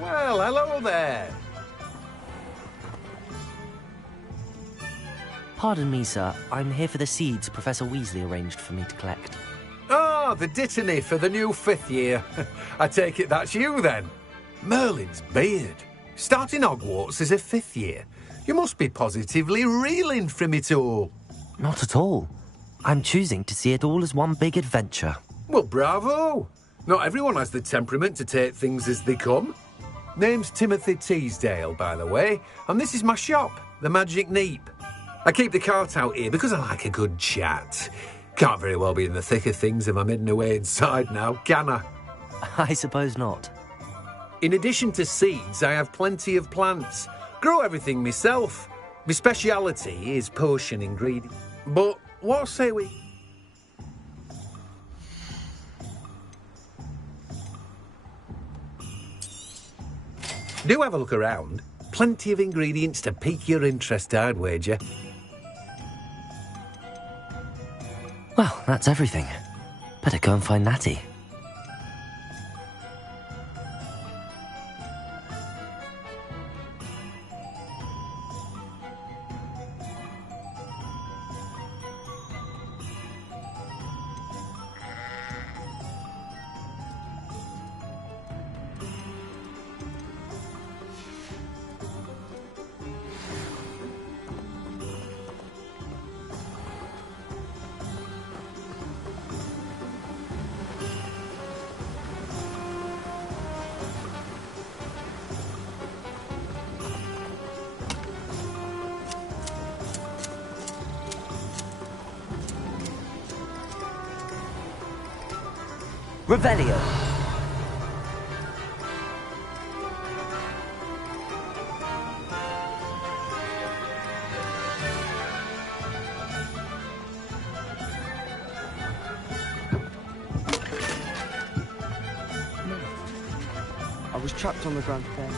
Well, hello there. Pardon me, sir. I'm here for the seeds Professor Weasley arranged for me to collect. Ah, the dittany for the new 5th year. I take it that's you, then. Merlin's beard. Starting Hogwarts as a 5th year. You must be positively reeling from it all. Not at all. I'm choosing to see it all as one big adventure. Well, bravo. Not everyone has the temperament to take things as they come. Name's Timothy Teasdale, by the way, and this is my shop, the Magic Neep. I keep the cart out here because I like a good chat. Can't very well be in the thick of things if I'm hidden away inside now, can I? I suppose not. In addition to seeds, I have plenty of plants. Grow everything myself. My speciality is potion ingredients. But what say we... Do have a look around. Plenty of ingredients to pique your interest, I'd wager. Well, that's everything. Better go and find Natty. Revelio. I was trapped on the ground there.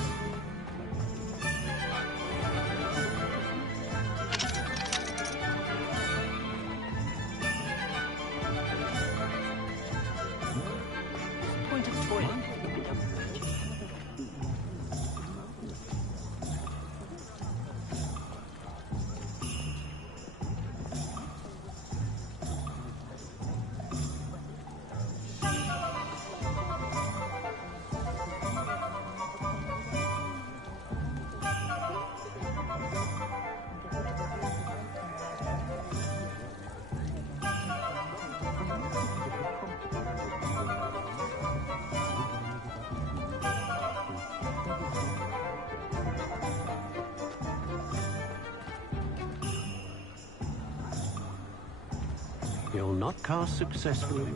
You'll not cast successfully.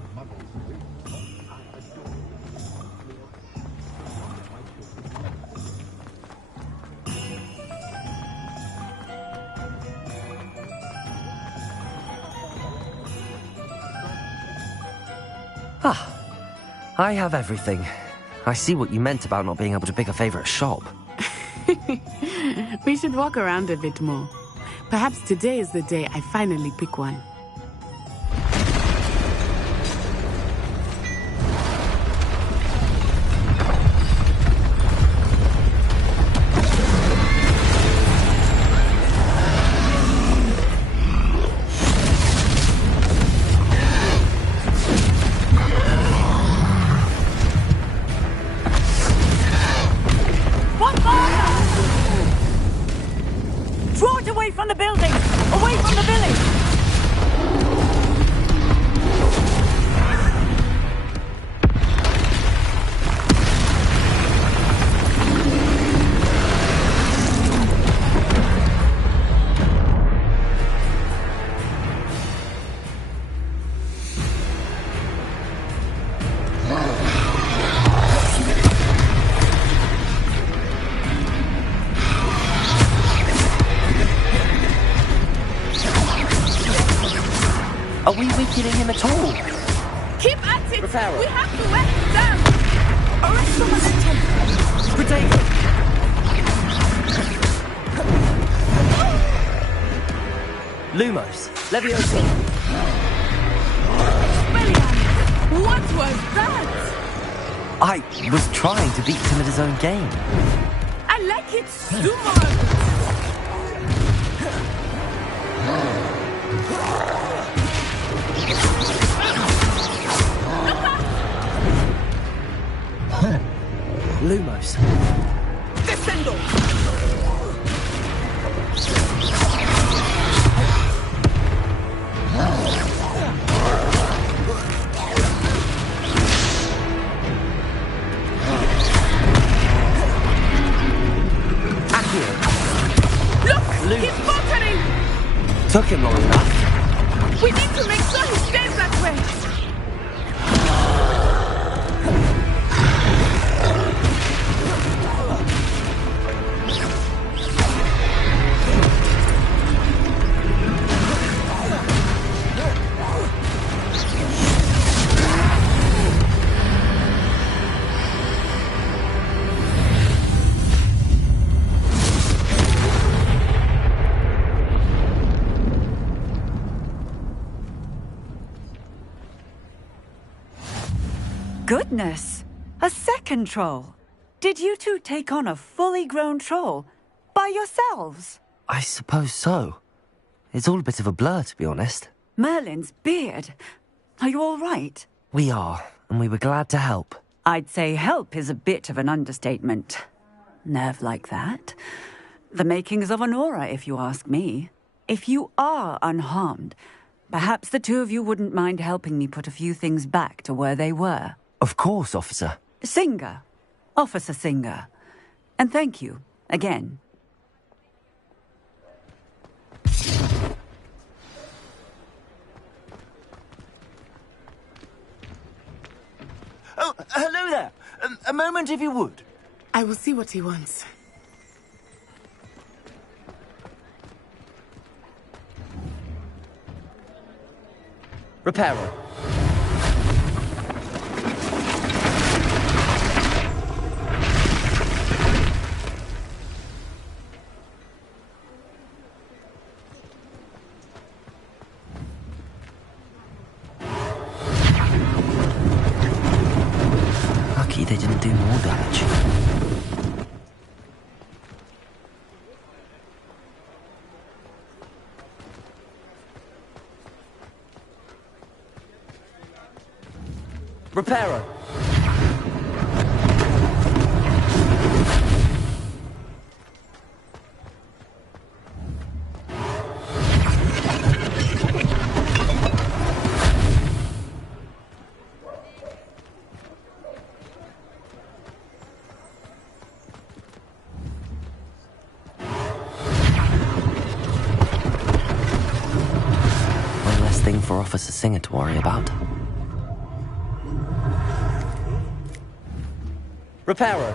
Ah, I have everything. I see what you meant about not being able to pick a favourite shop. We should walk around a bit more. Perhaps today is the day I finally pick one. Draw it away from the building! Away from the village! Are we weakening him at all? Keep at it! Reparo. We have to wear him down! Arrest the momentum! Protego! Lumos, Leviosa. What was that? I was trying to beat him at his own game. I like it so much. Lumos. Descendo. Look, he's faltering. Took him long enough. We need to make sure he stays that way. Goodness! A second troll! Did you two take on a fully grown troll? By yourselves? I suppose so. It's all a bit of a blur, to be honest. Merlin's beard. Are you all right? We are, and we were glad to help. I'd say help is a bit of an understatement. Nerve like that. The makings of an aura, if you ask me. If you are unharmed, perhaps the two of you wouldn't mind helping me put a few things back to where they were. Of course, officer. Singer. Officer Singer. And thank you, again. Oh, hello there. A moment, if you would. I will see what he wants. Reparo. Lucky they didn't do more damage. Reparo. One less thing for Officer Singer to worry about. Reparo.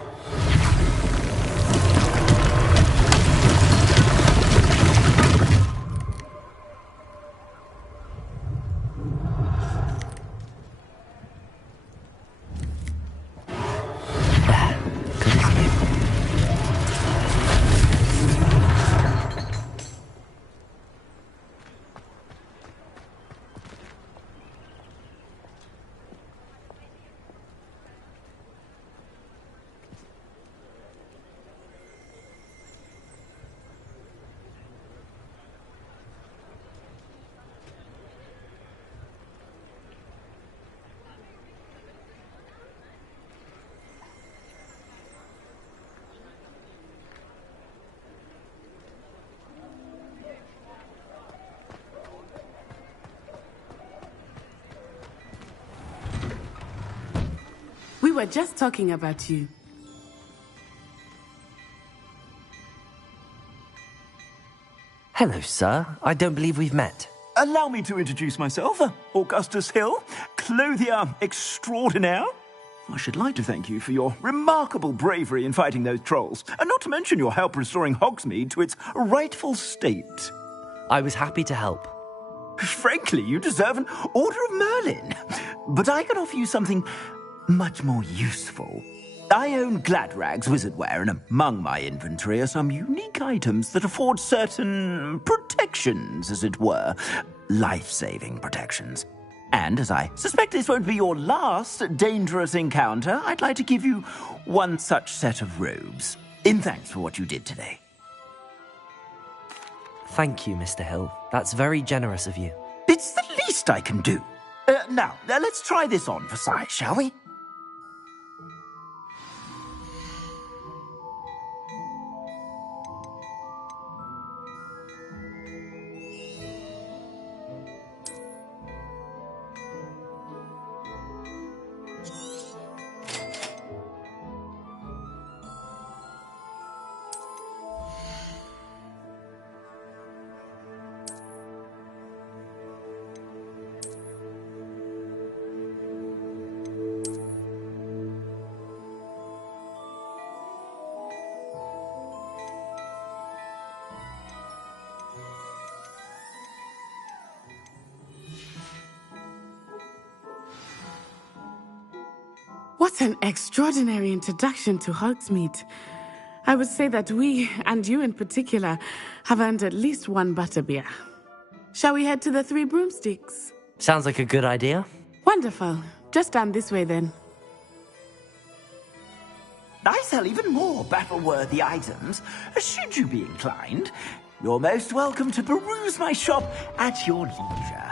We were just talking about you. Hello, sir. I don't believe we've met. Allow me to introduce myself, Augustus Hill, clothier extraordinaire. I should like to thank you for your remarkable bravery in fighting those trolls, and not to mention your help restoring Hogsmeade to its rightful state. I was happy to help. Frankly, you deserve an Order of Merlin. But I can offer you something much more useful. I own Gladrag's wizardware, and among my inventory are some unique items that afford certain protections, as it were. Life-saving protections. And as I suspect this won't be your last dangerous encounter, I'd like to give you one such set of robes, in thanks for what you did today. Thank you, Mr. Hill. That's very generous of you. It's the least I can do. Now, let's try this on for size, shall we? What an extraordinary introduction to Hogsmeade. I would say that we, and you in particular, have earned at least one butterbeer. Shall we head to the Three Broomsticks? Sounds like a good idea. Wonderful. Just down this way then. I sell even more battle-worthy items. Should you be inclined, you're most welcome to peruse my shop at your leisure.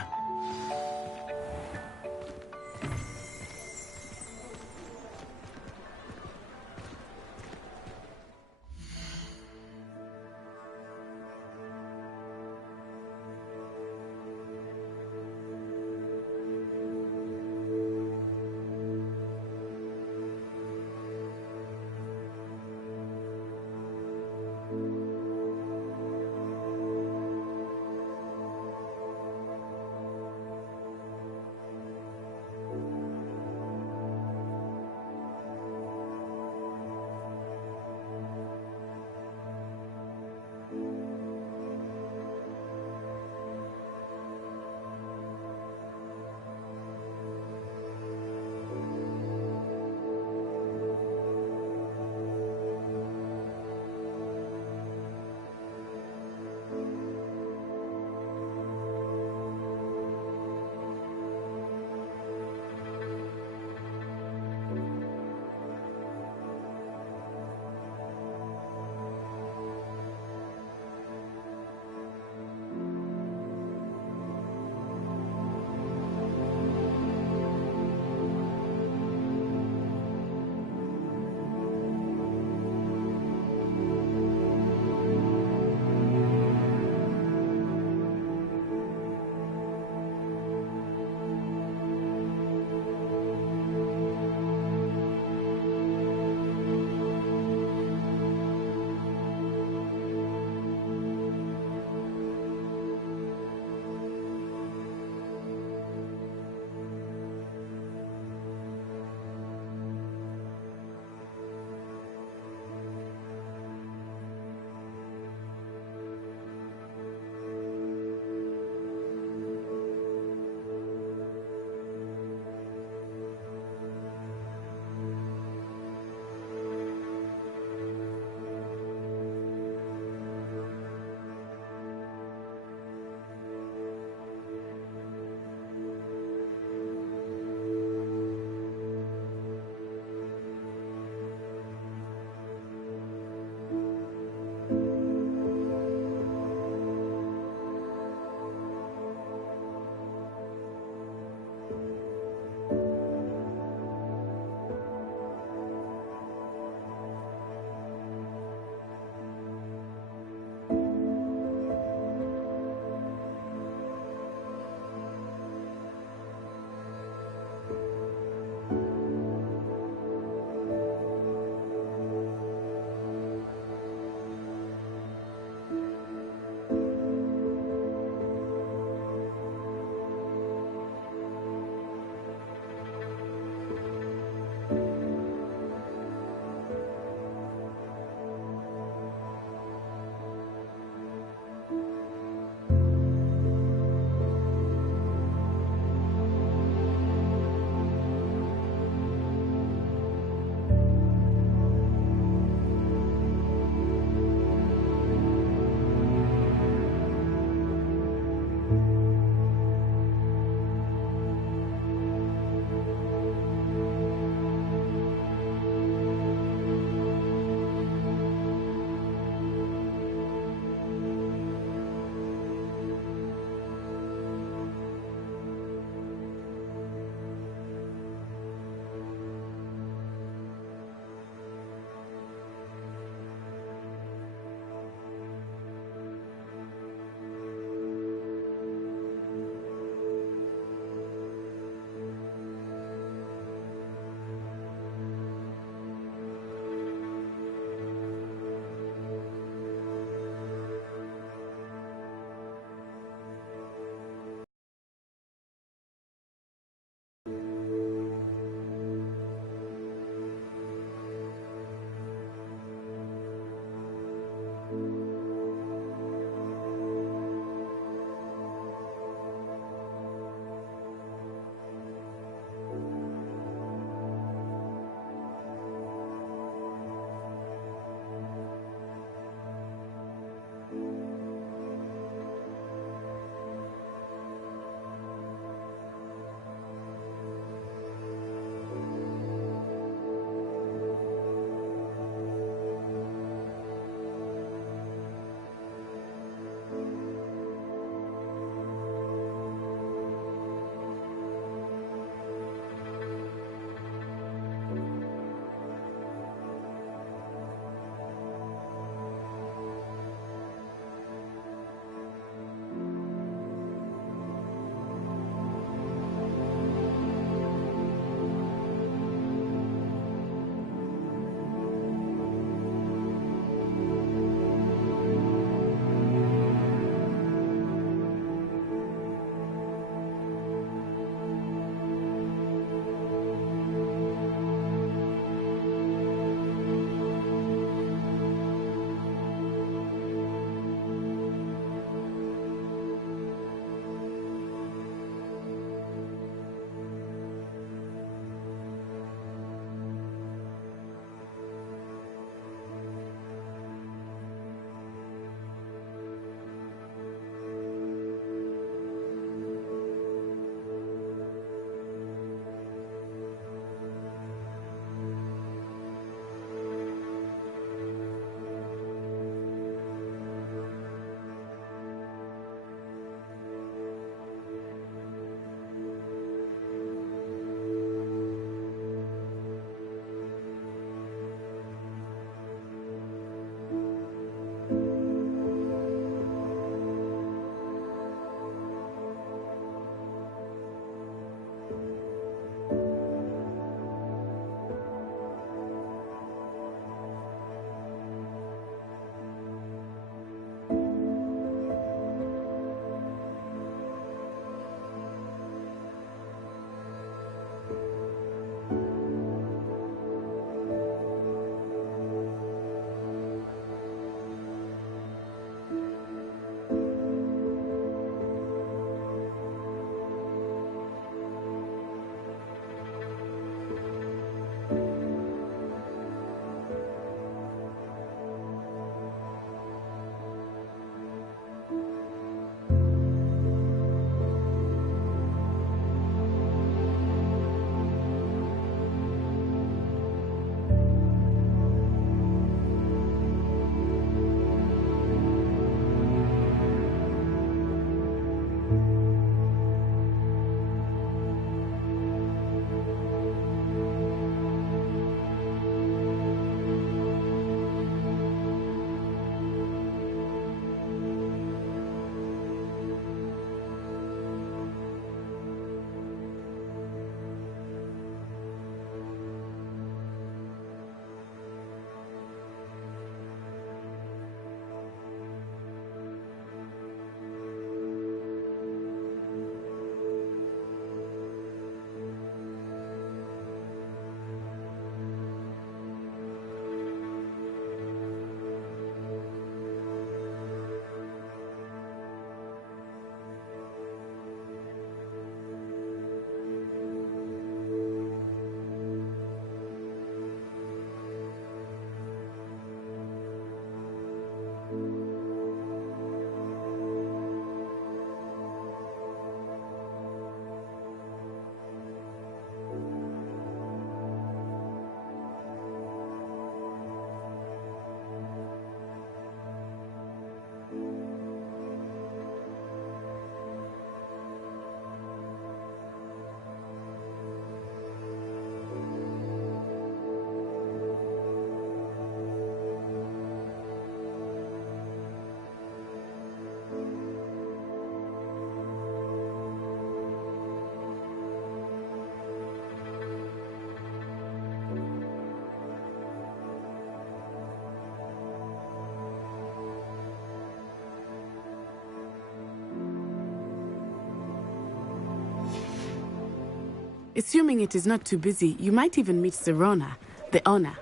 assuming it is not too busy, you might even meet Sirona, the owner.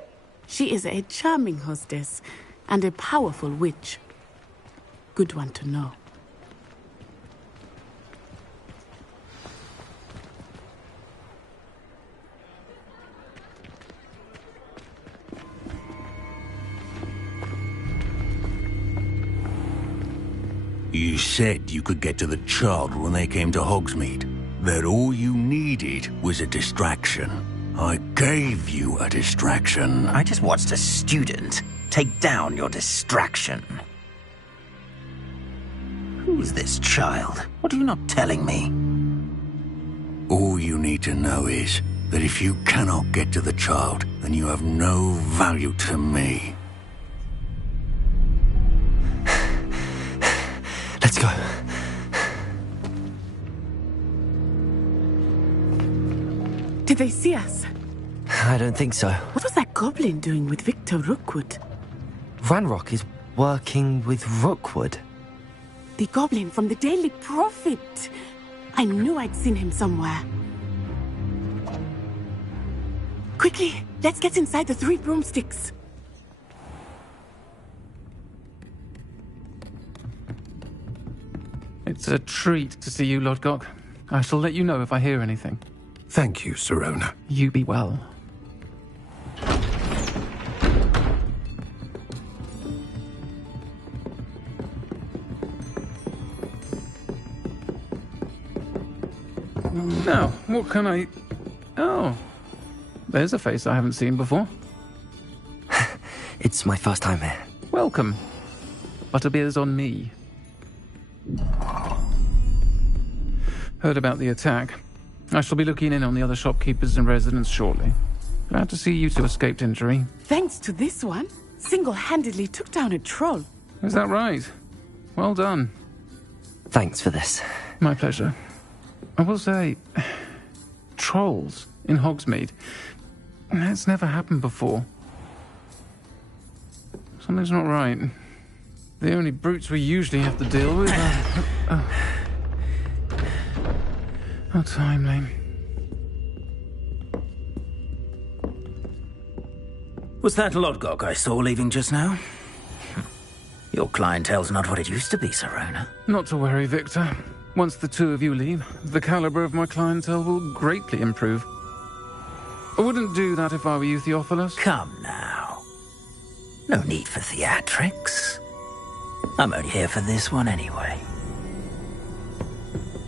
She is a charming hostess and a powerful witch. Good one to know. You said you could get to the child when they came to Hogsmeade. That all you needed was a distraction. I gave you a distraction. I just watched a student take down your distraction. Who's this child? What are you not telling me? All you need to know is that if you cannot get to the child, then you have no value to me. Let's go. Did they see us? I don't think so. What was that goblin doing with Victor Rookwood? Ranrock is working with Rookwood. The goblin from the Daily Prophet. I knew I'd seen him somewhere. Quickly, let's get inside the 3 broomsticks. It's a treat to see you, Lodgok. I shall let you know if I hear anything. Thank you, Sirona. You be well. Now, what can I... Oh, there's a face I haven't seen before. It's my first time here. Welcome. Butterbeer's on me. Heard about the attack. I shall be looking in on the other shopkeepers and residents shortly. Glad to see you two escaped injury. Thanks to this one, single-handedly took down a troll. Is that right? Well done. Thanks for this. My pleasure. I will say, trolls in Hogsmeade. That's never happened before. Something's not right. The only brutes we usually have to deal with are... How timely. Was that Lodgok I saw leaving just now? Your clientele's not what it used to be, Sirona. Not to worry, Victor. Once the two of you leave, the caliber of my clientele will greatly improve. I wouldn't do that if I were you, Theophilus. Come now. No need for theatrics. I'm only here for this one anyway.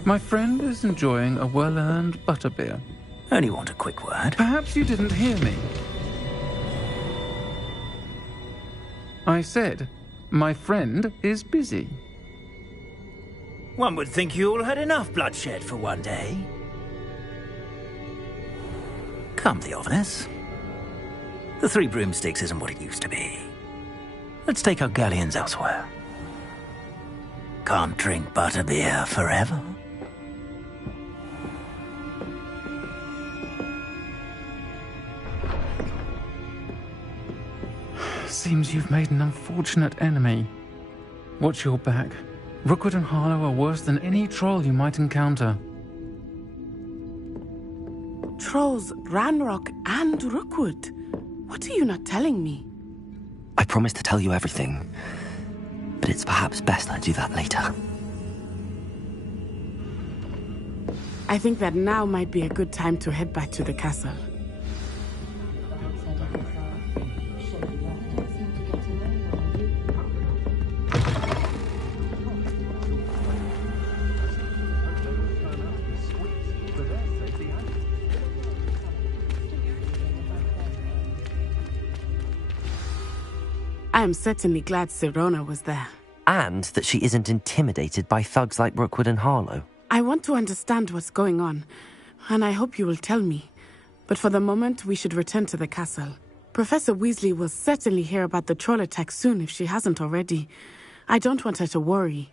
My friend is enjoying a well-earned butterbeer. Only want a quick word. Perhaps you didn't hear me. I said, my friend is busy. One would think you all had enough bloodshed for one day. Come, Theophilus. The 3 broomsticks isn't what it used to be. Let's take our galleons elsewhere. Can't drink butterbeer forever. Seems you've made an unfortunate enemy. Watch your back. Rookwood and Harlow are worse than any troll you might encounter. Trolls, Ranrock, and Rookwood. What are you not telling me? I promised to tell you everything, but it's perhaps best I do that later. I think that now might be a good time to head back to the castle. I am certainly glad Sirona was there. And that she isn't intimidated by thugs like Rookwood and Harlow. I want to understand what's going on, and I hope you will tell me. But for the moment, we should return to the castle. Professor Weasley will certainly hear about the troll attack soon if she hasn't already. I don't want her to worry.